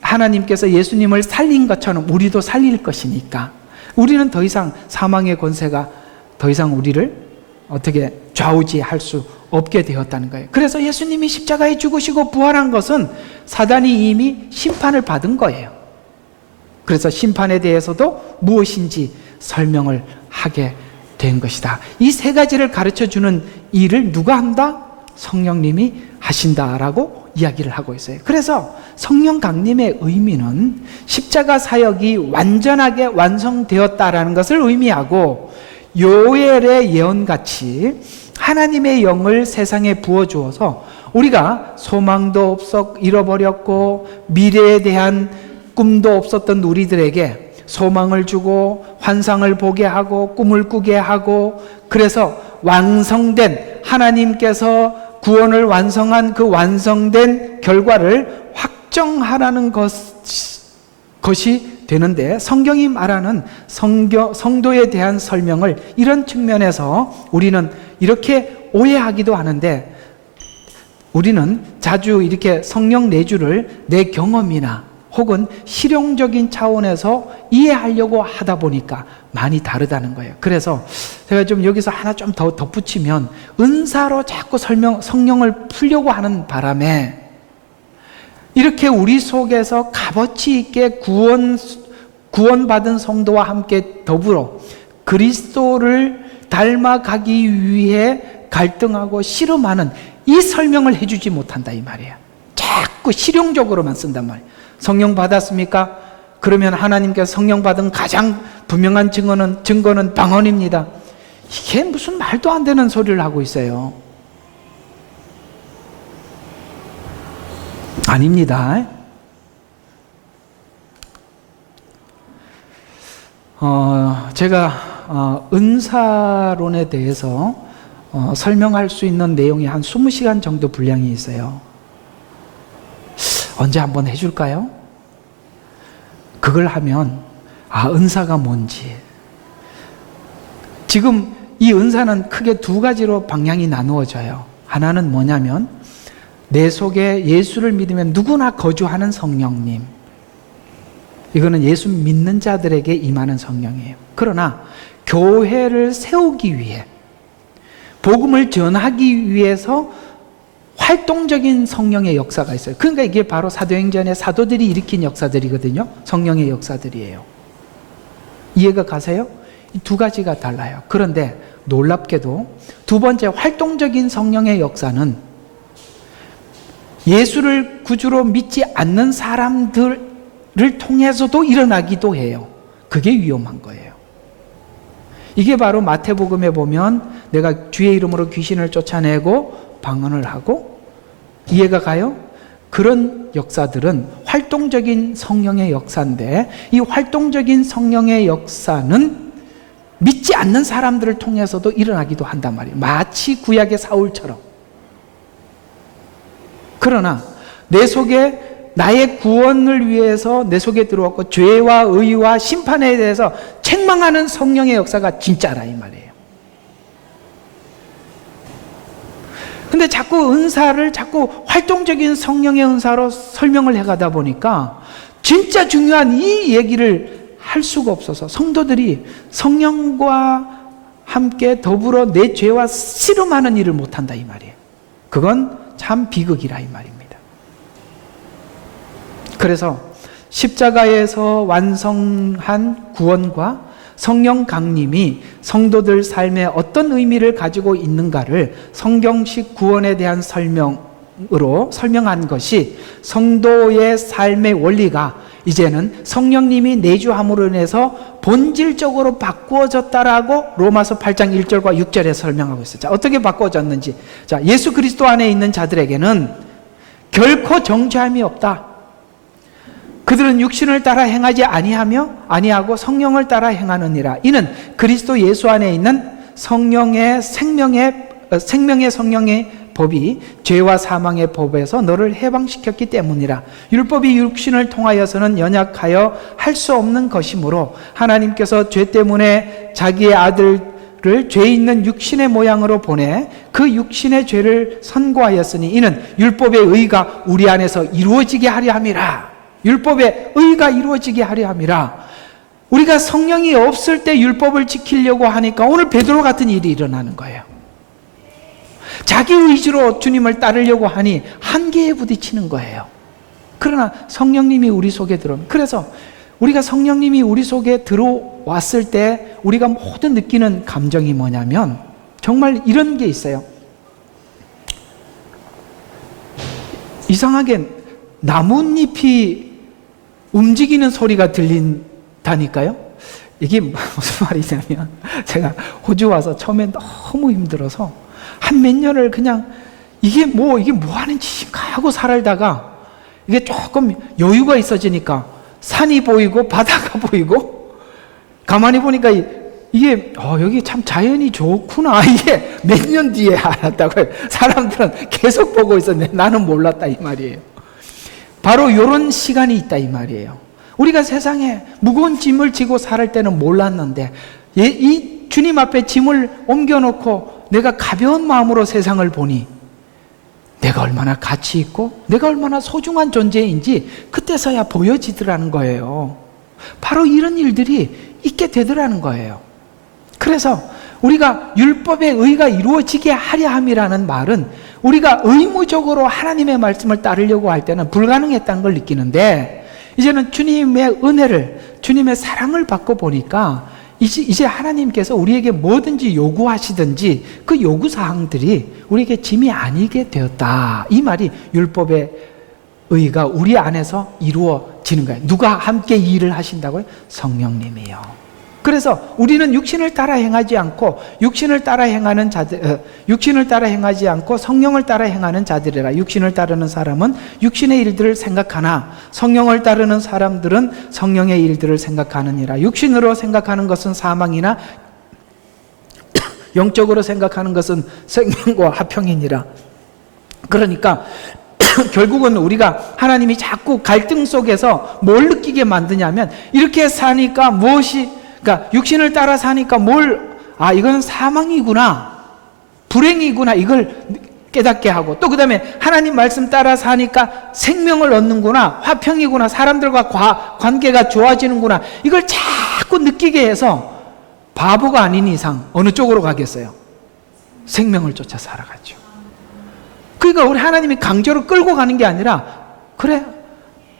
하나님께서 예수님을 살린 것처럼 우리도 살릴 것이니까 우리는 더 이상 사망의 권세가 더 이상 우리를 어떻게 좌우지할 수 없게 되었다는 거예요. 그래서 예수님이 십자가에 죽으시고 부활한 것은 사단이 이미 심판을 받은 거예요. 그래서 심판에 대해서도 무엇인지 설명을 하게 된 것이다. 이 세 가지를 가르쳐주는 일을 누가 한다? 성령님이 하신다라고 이야기를 하고 있어요. 그래서 성령 강림의 의미는 십자가 사역이 완전하게 완성되었다라는 것을 의미하고 요엘의 예언같이 하나님의 영을 세상에 부어주어서 우리가 소망도 없어 잃어버렸고 미래에 대한 꿈도 없었던 우리들에게 소망을 주고 환상을 보게 하고 꿈을 꾸게 하고 그래서 완성된 하나님께서 구원을 완성한 그 완성된 결과를 확정하라는 것이 되는데 성경이 말하는 성도에 대한 설명을 이런 측면에서 우리는 이렇게 오해하기도 하는데 우리는 자주 이렇게 성령 내주를 내 경험이나 혹은 실용적인 차원에서 이해하려고 하다 보니까 많이 다르다는 거예요. 그래서 제가 좀 여기서 하나 좀 더 덧붙이면 은사로 자꾸 성령을 풀려고 하는 바람에 이렇게 우리 속에서 값어치 있게 구원받은 성도와 함께 더불어 그리스도를 닮아가기 위해 갈등하고 씨름하는 이 설명을 해주지 못한다 이 말이에요. 자꾸 실용적으로만 쓴단 말이에요. 성령 받았습니까? 그러면 하나님께서 성령 받은 가장 분명한 증거는 방언입니다. 이게 무슨 말도 안 되는 소리를 하고 있어요. 아닙니다. 제가 은사론에 대해서 설명할 수 있는 내용이 한 20시간 정도 분량이 있어요. 언제 한번 해줄까요? 그걸 하면 은사가 뭔지 지금 이 은사는 크게 두 가지로 방향이 나누어져요. 하나는 뭐냐면 내 속에 예수를 믿으면 누구나 거주하는 성령님, 이거는 예수 믿는 자들에게 임하는 성령이에요. 그러나 교회를 세우기 위해 복음을 전하기 위해서 활동적인 성령의 역사가 있어요. 그러니까 이게 바로 사도행전의 사도들이 일으킨 역사들이거든요. 성령의 역사들이에요. 이해가 가세요? 이 두 가지가 달라요. 그런데 놀랍게도 두 번째 활동적인 성령의 역사는 예수를 구주로 믿지 않는 사람들을 통해서도 일어나기도 해요. 그게 위험한 거예요. 이게 바로 마태복음에 보면 내가 주의 이름으로 귀신을 쫓아내고 방언을 하고, 이해가 가요? 그런 역사들은 활동적인 성령의 역사인데, 이 활동적인 성령의 역사는 믿지 않는 사람들을 통해서도 일어나기도 한단 말이에요. 마치 구약의 사울처럼. 그러나 내 속에 나의 구원을 위해서 내 속에 들어왔고 죄와 의와 심판에 대해서 책망하는 성령의 역사가 진짜라 이 말이에요. 근데 자꾸 은사를 자꾸 활동적인 성령의 은사로 설명을 해가다 보니까 진짜 중요한 이 얘기를 할 수가 없어서 성도들이 성령과 함께 더불어 내 죄와 씨름하는 일을 못한다 이 말이에요. 그건 참 비극이라 이 말입니다. 그래서 십자가에서 완성한 구원과 성령 강림이 성도들 삶에 어떤 의미를 가지고 있는가를 성경식 구원에 대한 설명으로 설명한 것이 성도의 삶의 원리가 이제는 성령님이 내주함으로 인해서 본질적으로 바꾸어졌다라고 로마서 8장 1절과 6절에 설명하고 있어요. 자, 어떻게 바꾸어졌는지. 자, 예수 그리스도 안에 있는 자들에게는 결코 정죄함이 없다. 그들은 육신을 따라 행하지 아니하고 성령을 따라 행하느니라. 이는 그리스도 예수 안에 있는 성령의 생명의 성령의 법이 죄와 사망의 법에서 너를 해방시켰기 때문이라. 율법이 육신을 통하여서는 연약하여 할 수 없는 것이므로 하나님께서 죄 때문에 자기의 아들을 죄 있는 육신의 모양으로 보내 그 육신의 죄를 선고하였으니 이는 율법의 의가 우리 안에서 이루어지게 하려 함이라. 율법의 의가 이루어지게 하려 함이라. 우리가 성령이 없을 때 율법을 지키려고 하니까 오늘 베드로 같은 일이 일어나는 거예요. 자기 의지로 주님을 따르려고 하니 한계에 부딪히는 거예요. 그러나 성령님이 우리 속에 들어오면, 그래서 우리가 성령님이 우리 속에 들어왔을 때 우리가 모든 느끼는 감정이 뭐냐면 정말 이런 게 있어요. 이상하게 나뭇잎이 움직이는 소리가 들린다니까요. 이게 무슨 말이냐면 제가 호주 와서 처음에 너무 힘들어서 한 몇 년을 그냥 이게 뭐 하는 짓인가 하고 살다가 이게 조금 여유가 있어지니까 산이 보이고 바다가 보이고 가만히 보니까 이게 여기 참 자연이 좋구나, 이게 몇 년 뒤에 알았다고요. 사람들은 계속 보고 있었는데 나는 몰랐다 이 말이에요. 바로 이런 시간이 있다 이 말이에요. 우리가 세상에 무거운 짐을 지고 살 때는 몰랐는데 이 주님 앞에 짐을 옮겨놓고 내가 가벼운 마음으로 세상을 보니 내가 얼마나 가치 있고 내가 얼마나 소중한 존재인지 그때서야 보여지더라는 거예요. 바로 이런 일들이 있게 되더라는 거예요. 그래서 우리가 율법의 의가 이루어지게 하려 함이라는 말은 우리가 의무적으로 하나님의 말씀을 따르려고 할 때는 불가능했다는 걸 느끼는데, 이제는 주님의 은혜를, 주님의 사랑을 받고 보니까 이제 하나님께서 우리에게 뭐든지 요구하시든지 그 요구사항들이 우리에게 짐이 아니게 되었다. 이 말이 율법의 의가 우리 안에서 이루어지는 거예요. 누가 함께 이 일을 하신다고요? 성령님이요. 그래서 우리는 육신을 따라 행하지 않고 육신을 따라 행하지 않고 성령을 따라 행하는 자들이라. 육신을 따르는 사람은 육신의 일들을 생각하나 성령을 따르는 사람들은 성령의 일들을 생각하느니라. 육신으로 생각하는 것은 사망이나 영적으로 생각하는 것은 생명과 화평이니라. 그러니까 결국은 우리가 하나님이 자꾸 갈등 속에서 뭘 느끼게 만드냐면, 이렇게 사니까 그러니까 육신을 따라 사니까 이건 사망이구나, 불행이구나, 이걸 깨닫게 하고, 또 그 다음에 하나님 말씀 따라 사니까 생명을 얻는구나, 화평이구나, 사람들과 관계가 좋아지는구나, 이걸 자꾸 느끼게 해서 바보가 아닌 이상 어느 쪽으로 가겠어요? 생명을 쫓아 살아가죠. 그러니까 우리 하나님이 강제로 끌고 가는 게 아니라, 그래,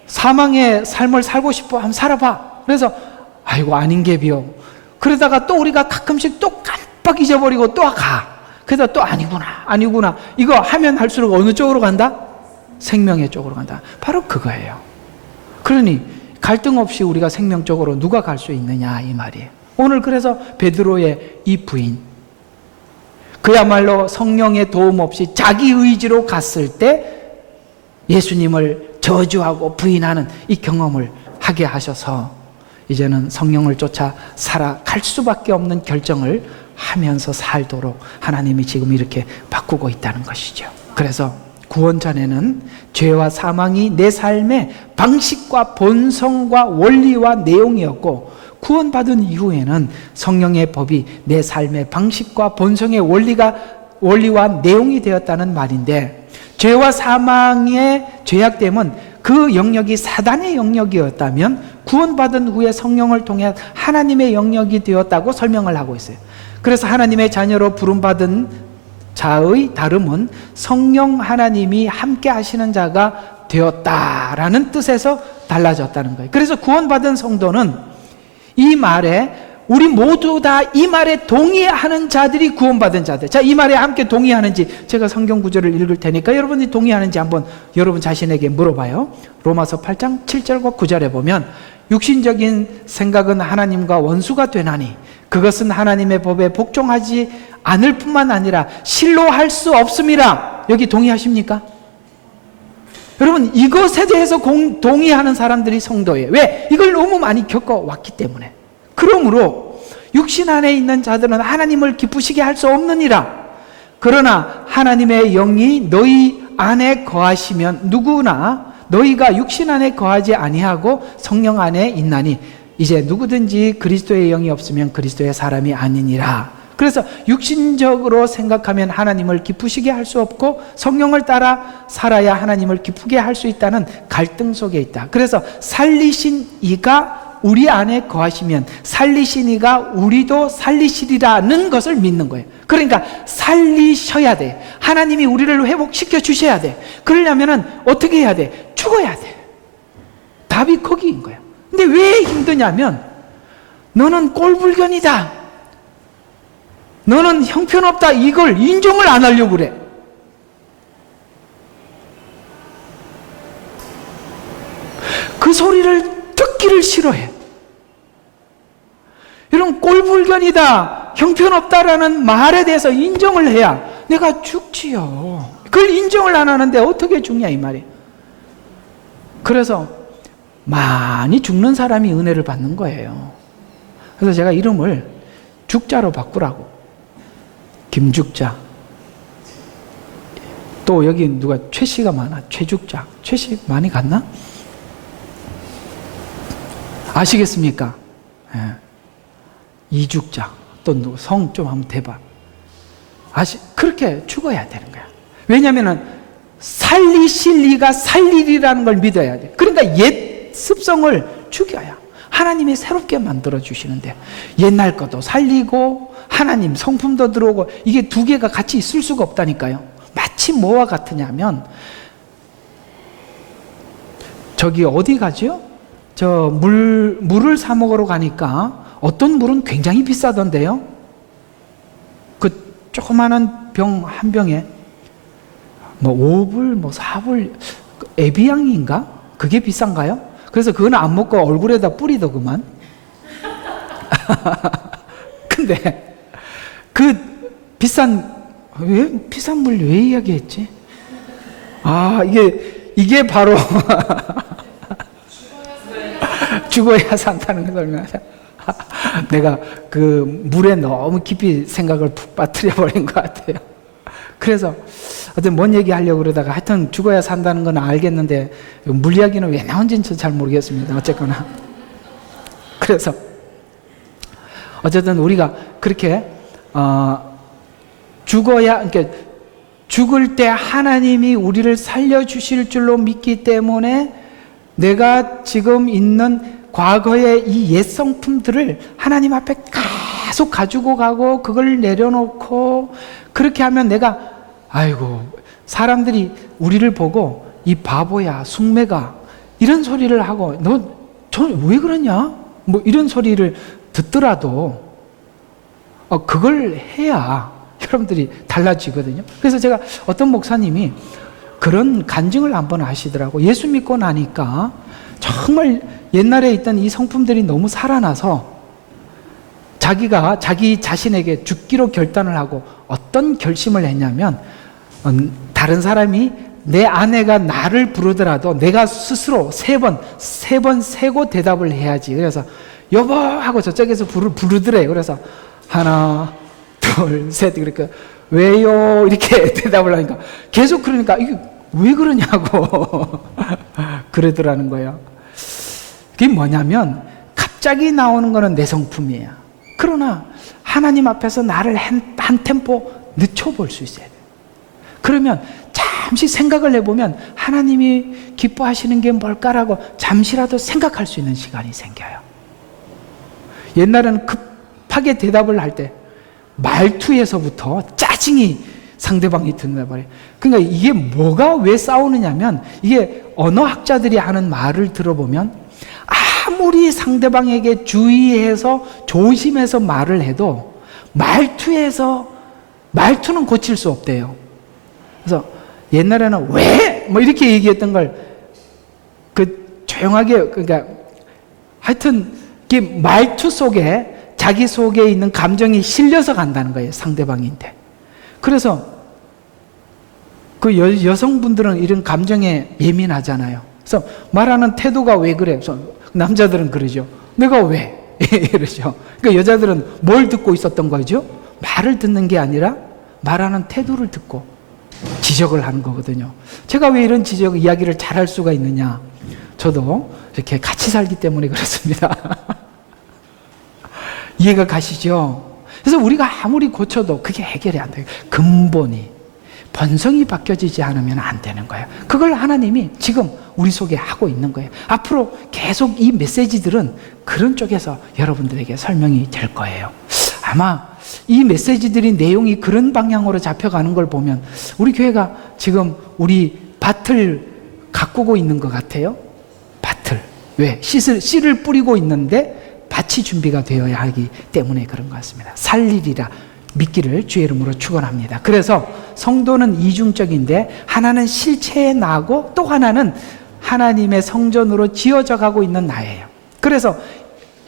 사망의 삶을 살고 싶어, 한번 살아봐. 그래서 아이고 아닌 게 비요. 그러다가 또 우리가 가끔씩 또 깜빡 잊어버리고 또 가. 그래서 또 아니구나. 이거 하면 할수록 어느 쪽으로 간다? 생명의 쪽으로 간다. 바로 그거예요. 그러니 갈등 없이 우리가 생명 쪽으로 누가 갈 수 있느냐 이 말이에요. 오늘 그래서 베드로의 이 부인, 그야말로 성령의 도움 없이 자기 의지로 갔을 때 예수님을 저주하고 부인하는 이 경험을 하게 하셔서 이제는 성령을 쫓아 살아갈 수밖에 없는 결정을 하면서 살도록 하나님이 지금 이렇게 바꾸고 있다는 것이죠. 그래서 구원 전에는 죄와 사망이 내 삶의 방식과 본성과 원리와 내용이었고, 구원받은 이후에는 성령의 법이 내 삶의 방식과 본성의 원리와 내용이 되었다는 말인데, 죄와 사망의 죄악됨은 그 영역이 사단의 영역이었다면 구원받은 후에 성령을 통해 하나님의 영역이 되었다고 설명을 하고 있어요. 그래서 하나님의 자녀로 부름받은 자의 다름은 성령 하나님이 함께 하시는 자가 되었다라는 뜻에서 달라졌다는 거예요. 그래서 구원받은 성도는 이 말에, 우리 모두 다 이 말에 동의하는 자들이 구원받은 자들. 자, 이 말에 함께 동의하는지 제가 성경 구절을 읽을 테니까 여러분이 동의하는지 한번 여러분 자신에게 물어봐요. 로마서 8장 7절과 9절에 보면, 육신적인 생각은 하나님과 원수가 되나니 그것은 하나님의 법에 복종하지 않을 뿐만 아니라 실로 할 수 없음이라. 여기 동의하십니까? 여러분, 이것에 대해서 동의하는 사람들이 성도예요. 왜? 이걸 너무 많이 겪어왔기 때문에. 그러므로 육신 안에 있는 자들은 하나님을 기쁘시게 할 수 없느니라. 그러나 하나님의 영이 너희 안에 거하시면 누구나 너희가 육신 안에 거하지 아니하고 성령 안에 있나니 이제 누구든지 그리스도의 영이 없으면 그리스도의 사람이 아니니라. 그래서 육신적으로 생각하면 하나님을 기쁘시게 할 수 없고 성령을 따라 살아야 하나님을 기쁘게 할 수 있다는 갈등 속에 있다. 그래서 살리신 이가 우리 안에 거하시면 살리신 이가 우리도 살리시리라는 것을 믿는 거예요. 그러니까 살리셔야 돼. 하나님이 우리를 회복시켜 주셔야 돼. 그러려면 어떻게 해야 돼? 죽어야 돼. 답이 거기인 거야. 근데 왜 힘드냐면, 너는 꼴불견이다, 너는 형편없다, 이걸 인정을 안 하려고 그래. 그 소리를 듣기를 싫어해. 이런 꼴불견이다, 형편없다라는 말에 대해서 인정을 해야 내가 죽지요. 그걸 인정을 안 하는데 어떻게 죽냐 이 말이에요. 그래서 많이 죽는 사람이 은혜를 받는 거예요. 그래서 제가 이름을 죽자로 바꾸라고. 김죽자. 또 여기 누가 최씨가 많아. 최죽자. 최씨 많이 갔나? 아시겠습니까? 예. 이죽자. 또 성 좀 한번 대봐. 그렇게 죽어야 되는 거야. 왜냐면은 살리실 이가 살리리라는 걸 믿어야 돼. 그러니까 옛 습성을 죽여야 하나님이 새롭게 만들어 주시는데, 옛날 것도 살리고 하나님 성품도 들어오고, 이게 두 개가 같이 있을 수가 없다니까요. 마치 뭐와 같으냐면, 저기 어디 가죠? 저 물을 사 먹으러 가니까 어떤 물은 굉장히 비싸던데요. 그 조그마한 병 한 병에 뭐 5불, 뭐 4불, 에비앙인가? 그게 비싼가요? 그래서 그거는 안 먹고 얼굴에다 뿌리더구만. 근데 그 비싼 물 왜 이야기했지? 이게 바로 죽어야 산다는 거잖아요. 내가 그 물에 너무 깊이 생각을 푹 빠뜨려 버린 것 같아요. 그래서 어떤 뭔 얘기 하려고 그러다가, 하여튼 죽어야 산다는 건 알겠는데 물 이야기는 왜 나온지는 잘 모르겠습니다. 어쨌거나. 그래서 어쨌든 우리가 그렇게 그러니까 죽을 때 하나님이 우리를 살려주실 줄로 믿기 때문에 내가 지금 있는 과거의 이 옛 성품들을 하나님 앞에 계속 가지고 가고 그걸 내려놓고, 그렇게 하면 내가, 아이고, 사람들이 우리를 보고 이 바보야, 숭매가, 이런 소리를 하고, 저 왜 그러냐? 뭐 이런 소리를 듣더라도 그걸 해야 여러분들이 달라지거든요. 그래서 제가 어떤 목사님이 그런 간증을 한번 하시더라고. 예수 믿고 나니까 정말 옛날에 있던 이 성품들이 너무 살아나서 자기가 자기 자신에게 죽기로 결단을 하고 어떤 결심을 했냐면, 다른 사람이 내 아내가 나를 부르더라도 내가 스스로 세 번 세고 대답을 해야지. 그래서 여보 하고 저쪽에서 부르더래요. 그래서 하나 둘 셋 그러니까 왜요 이렇게 대답을 하니까 계속 그러니까 이게 왜 그러냐고 그러더라는 거예요. 그게 뭐냐면 갑자기 나오는 거는 내 성품이에요. 그러나 하나님 앞에서 나를 한 템포 늦춰볼 수 있어야 돼요. 그러면 잠시 생각을 해보면 하나님이 기뻐하시는 게 뭘까라고 잠시라도 생각할 수 있는 시간이 생겨요. 옛날에는 급하게 대답을 할 때 말투에서부터 짜증이 상대방이 든단 말이에요. 그러니까 이게 뭐가 왜 싸우느냐면, 이게 언어학자들이 하는 말을 들어보면 아무리 상대방에게 주의해서 조심해서 말을 해도 말투는 고칠 수 없대요. 그래서 옛날에는 왜? 뭐 이렇게 얘기했던 걸 조용하게, 그러니까 하여튼 그 말투 속에 자기 속에 있는 감정이 실려서 간다는 거예요, 상대방인데. 그래서 그 여성분들은 이런 감정에 예민하잖아요. 그래서 말하는 태도가 왜 그래? 그래서 남자들은 그러죠. 내가 왜? 이러죠. 그러니까 여자들은 뭘 듣고 있었던 거죠? 말을 듣는 게 아니라 말하는 태도를 듣고 지적을 하는 거거든요. 제가 왜 이런 이야기를 잘할 수가 있느냐? 저도 이렇게 같이 살기 때문에 그렇습니다. 이해가 가시죠? 그래서 우리가 아무리 고쳐도 그게 해결이 안 돼요. 근본이, 본성이 바뀌어지지 않으면 안 되는 거예요. 그걸 하나님이 지금 우리 속에 하고 있는 거예요. 앞으로 계속 이 메시지들은 그런 쪽에서 여러분들에게 설명이 될 거예요. 아마 이 메시지들이 내용이 그런 방향으로 잡혀가는 걸 보면 우리 교회가 지금 우리 밭을 가꾸고 있는 것 같아요. 밭을. 왜? 씨를 뿌리고 있는데 밭이 준비가 되어야 하기 때문에 그런 것 같습니다. 살리리라 믿기를 주의 이름으로 축원합니다. 그래서 성도는 이중적인데, 하나는 실체에 나고 또 하나는 하나님의 성전으로 지어져 가고 있는 나예요. 그래서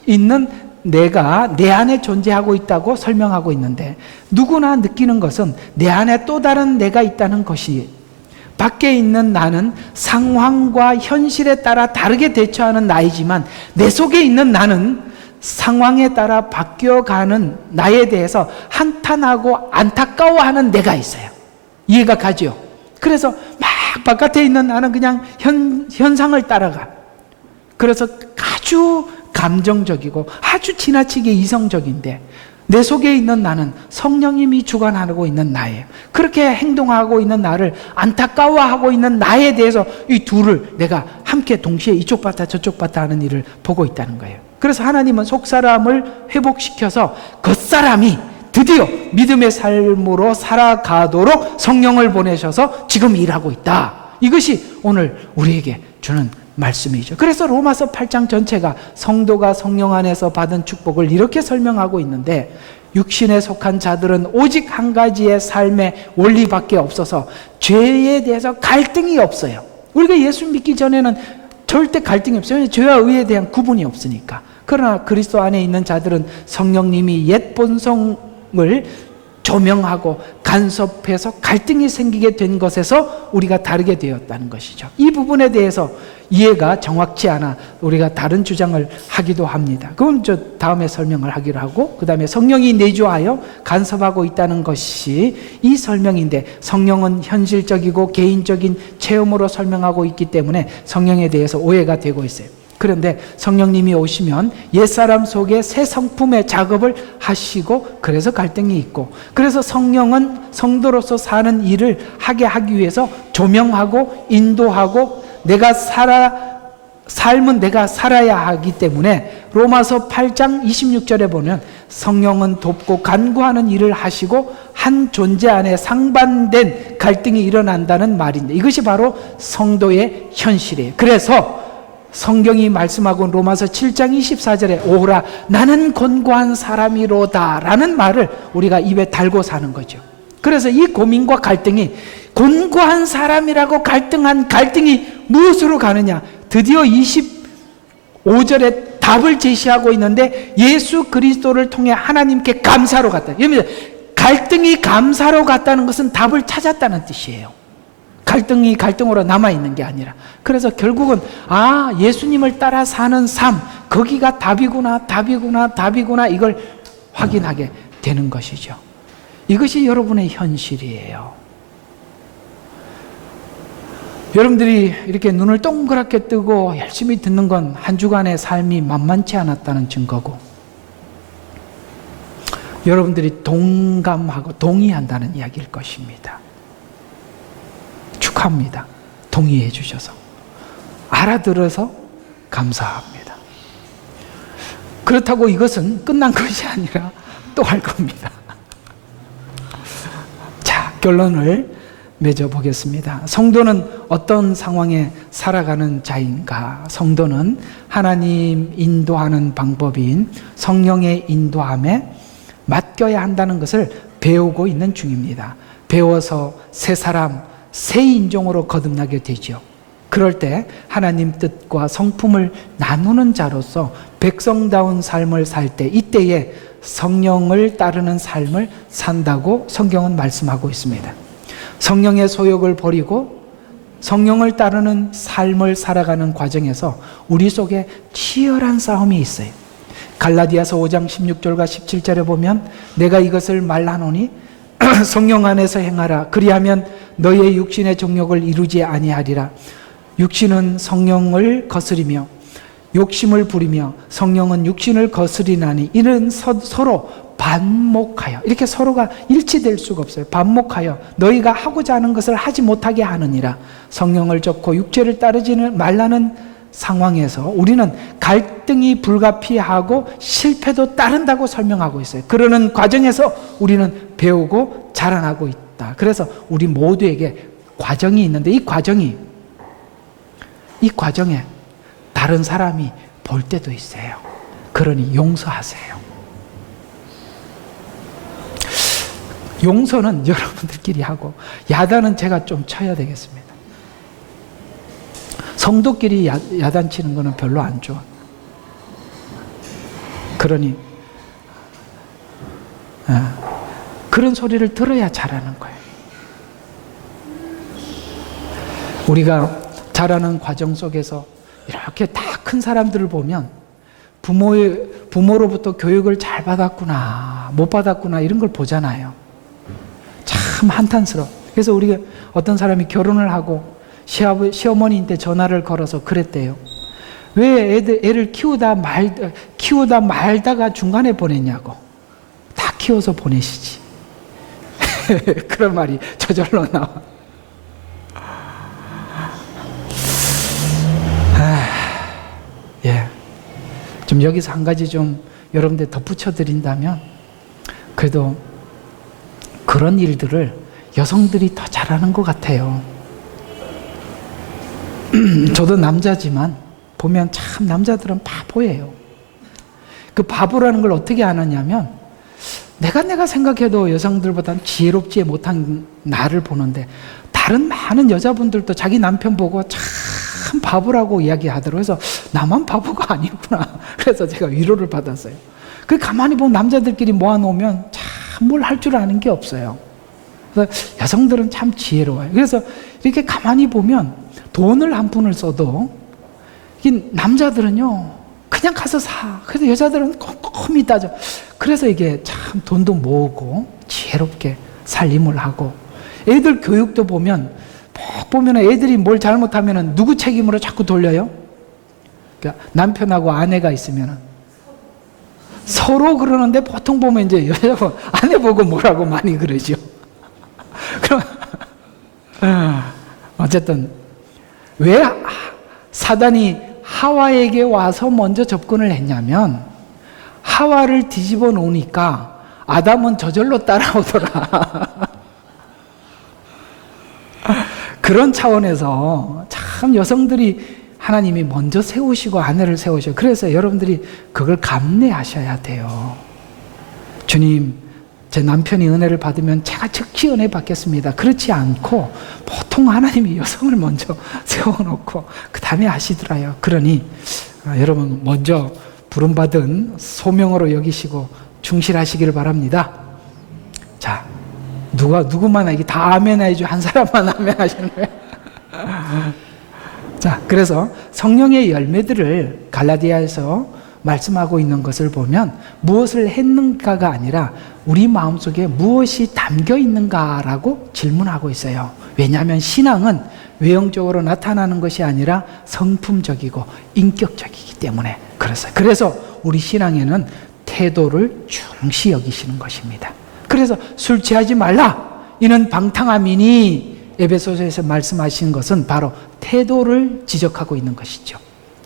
있는 내가 내 안에 존재하고 있다고 설명하고 있는데, 누구나 느끼는 것은 내 안에 또 다른 내가 있다는 것이, 밖에 있는 나는 상황과 현실에 따라 다르게 대처하는 나이지만 내 속에 있는 나는 상황에 따라 바뀌어가는 나에 대해서 한탄하고 안타까워하는 내가 있어요. 이해가 가죠? 그래서 막 바깥에 있는 나는 그냥 현상을 따라가. 그래서 아주 감정적이고 아주 지나치게 이성적인데, 내 속에 있는 나는 성령님이 주관하고 있는 나예요. 그렇게 행동하고 있는 나를 안타까워하고 있는 나에 대해서 이 둘을 내가 함께 동시에 이쪽 밭다 저쪽 밭다 하는 일을 보고 있다는 거예요. 그래서 하나님은 속사람을 회복시켜서 겉사람이 드디어 믿음의 삶으로 살아가도록 성령을 보내셔서 지금 일하고 있다. 이것이 오늘 우리에게 주는 말씀이죠. 그래서 로마서 8장 전체가 성도가 성령 안에서 받은 축복을 이렇게 설명하고 있는데, 육신에 속한 자들은 오직 한 가지의 삶의 원리밖에 없어서 죄에 대해서 갈등이 없어요. 우리가 예수 믿기 전에는 절대 갈등이 없어요. 죄와 의에 대한 구분이 없으니까. 그러나 그리스도 안에 있는 자들은 성령님이 옛 본성을 조명하고 간섭해서 갈등이 생기게 된 것에서 우리가 다르게 되었다는 것이죠. 이 부분에 대해서 이해가 정확치 않아 우리가 다른 주장을 하기도 합니다. 그건 저 다음에 설명을 하기로 하고, 그 다음에 성령이 내주하여 간섭하고 있다는 것이 이 설명인데, 성령은 현실적이고 개인적인 체험으로 설명하고 있기 때문에 성령에 대해서 오해가 되고 있어요. 그런데 성령님이 오시면 옛사람 속에 새 성품의 작업을 하시고, 그래서 갈등이 있고, 그래서 성령은 성도로서 사는 일을 하게 하기 위해서 조명하고 인도하고, 삶은 내가 살아야 하기 때문에 로마서 8장 26절에 보면 성령은 돕고 간구하는 일을 하시고 한 존재 안에 상반된 갈등이 일어난다는 말인데, 이것이 바로 성도의 현실이에요. 그래서 성경이 말씀하고 로마서 7장 24절에 오라 나는 곤고한 사람이로다 라는 말을 우리가 입에 달고 사는 거죠. 그래서 이 고민과 갈등이 곤고한 사람이라고 갈등한 갈등이 무엇으로 가느냐? 드디어 25절에 답을 제시하고 있는데 예수 그리스도를 통해 하나님께 감사로 갔다. 갈등이 감사로 갔다는 것은 답을 찾았다는 뜻이에요. 갈등이 갈등으로 남아있는 게 아니라. 그래서 결국은 예수님을 따라 사는 삶, 거기가 답이구나 이걸 확인하게 되는 것이죠. 이것이 여러분의 현실이에요. 여러분들이 이렇게 눈을 동그랗게 뜨고 열심히 듣는 건 한 주간의 삶이 만만치 않았다는 증거고, 여러분들이 동감하고 동의한다는 이야기일 것입니다. 축하합니다. 동의해 주셔서. 알아들어서 감사합니다. 그렇다고 이것은 끝난 것이 아니라 또 할 겁니다. 자, 결론을 맺어보겠습니다. 성도는 어떤 상황에 살아가는 자인가? 성도는 하나님 인도하는 방법인 성령의 인도함에 맡겨야 한다는 것을 배우고 있는 중입니다. 배워서 새 사람, 새 인종으로 거듭나게 되죠. 그럴 때 하나님 뜻과 성품을 나누는 자로서 백성다운 삶을 살 때, 이때에 성령을 따르는 삶을 산다고 성경은 말씀하고 있습니다. 성령의 소욕을 버리고 성령을 따르는 삶을 살아가는 과정에서 우리 속에 치열한 싸움이 있어요. 갈라디아서 5장 16절과 17절에 보면 내가 이것을 말하노니 성령 안에서 행하라. 그리하면 너의 육신의 정욕을 이루지 아니하리라. 육신은 성령을 거스리며 욕심을 부리며 성령은 육신을 거스리나니 이는 서로 반목하여, 이렇게 서로가 일치될 수가 없어요. 반목하여 너희가 하고자 하는 것을 하지 못하게 하느니라. 성령을 쫓고 육체를 따르지는 말라는 상황에서 우리는 갈등이 불가피하고 실패도 따른다고 설명하고 있어요. 그러는 과정에서 우리는 배우고 자라나고 있다. 그래서 우리 모두에게 과정이 있는데 이 과정에 다른 사람이 볼 때도 있어요. 그러니 용서하세요. 용서는 여러분들끼리 하고 야단은 제가 좀 쳐야 되겠습니다. 성도끼리 야단치는 거는 별로 안 좋아. 그러니 그런 소리를 들어야 잘하는 거예요. 우리가 자라는 과정 속에서 이렇게 다 큰 사람들을 보면 부모로부터 교육을 잘 받았구나, 못 받았구나 이런 걸 보잖아요. 참 한탄스러워. 그래서 우리가 어떤 사람이 결혼을 하고 시어머니한테 전화를 걸어서 그랬대요. 왜 애를 키우다 말다가 중간에 보냈냐고. 다 키워서 보내시지. 그런 말이 저절로 나와. 좀 여기서 한 가지 좀 여러분들 덧붙여 드린다면, 그래도 그런 일들을 여성들이 더 잘하는 것 같아요. 저도 남자지만 보면 참 남자들은 바보예요. 그 바보라는 걸 어떻게 아느냐면, 내가 생각해도 여성들보다는 지혜롭지 못한 나를 보는데 다른 많은 여자분들도 자기 남편 보고 참 바보라고 이야기하더라고요. 그래서 나만 바보가 아니구나. 그래서 제가 위로를 받았어요. 그 가만히 보면 남자들끼리 모아놓으면 참 뭘 할 줄 아는 게 없어요. 그래서 여성들은 참 지혜로워요. 그래서 이렇게 가만히 보면 돈을 한 푼을 써도 이 남자들은요 그냥 가서 사. 그래서 여자들은 꼼꼼히 따져. 그래서 이게 참 돈도 모으고 지혜롭게 살림을 하고, 애들 교육도 보면 애들이 뭘 잘못하면 누구 책임으로 자꾸 돌려요? 그러니까 남편하고 아내가 있으면 서로 그러는데, 보통 보면 이제 여자분 아내 보고 뭐라고 많이 그러죠. 그럼 어쨌든 왜 사단이 하와에게 와서 먼저 접근을 했냐면, 하와를 뒤집어 놓으니까 아담은 저절로 따라오더라. 그런 차원에서 참 여성들이 하나님이 먼저 세우시고 아내를 세우셔. 그래서 여러분들이 그걸 감내하셔야 돼요. 주님, 제 남편이 은혜를 받으면 제가 즉시 은혜 받겠습니다. 그렇지 않고 보통 하나님이 여성을 먼저 세워놓고 그 다음에 하시더라요. 그러니 여러분 먼저 부름받은 소명으로 여기시고 충실하시기를 바랍니다. 자, 누구만 이게 다 아멘 해야죠. 한 사람만 아멘 하시는 거예요. 자, 그래서 성령의 열매들을 갈라디아에서 말씀하고 있는 것을 보면 무엇을 했는가가 아니라 우리 마음속에 무엇이 담겨 있는가라고 질문하고 있어요. 왜냐하면 신앙은 외형적으로 나타나는 것이 아니라 성품적이고 인격적이기 때문에 그렇어요. 그래서 우리 신앙에는 태도를 중시 여기시는 것입니다. 그래서 술 취하지 말라. 이는 방탕함이니 에베소서에서 말씀하신 것은 바로 태도를 지적하고 있는 것이죠.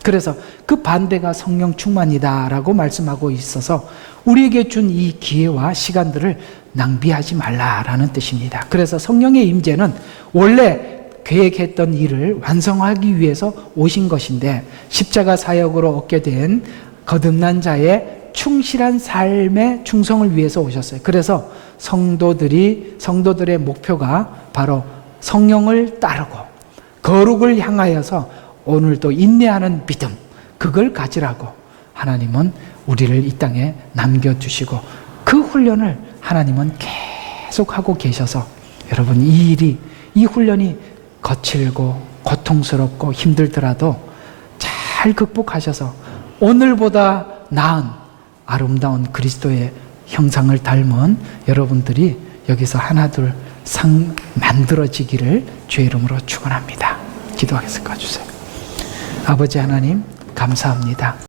그래서 그 반대가 성령 충만이다라고 말씀하고 있어서 우리에게 준 이 기회와 시간들을 낭비하지 말라라는 뜻입니다. 그래서 성령의 임재는 원래 계획했던 일을 완성하기 위해서 오신 것인데 십자가 사역으로 얻게 된 거듭난 자의 충실한 삶의 충성을 위해서 오셨어요. 그래서 성도들의 목표가 바로 성령을 따르고 거룩을 향하여서 오늘도 인내하는 믿음, 그걸 가지라고 하나님은 우리를 이 땅에 남겨주시고 그 훈련을 하나님은 계속하고 계셔서 여러분 이 훈련이 거칠고 고통스럽고 힘들더라도 잘 극복하셔서 오늘보다 나은 아름다운 그리스도의 형상을 닮은 여러분들이 여기서 하나둘 만들어지기를 주의 이름으로 축원합니다. 기도하겠습니다. 주세요. 아버지 하나님 감사합니다.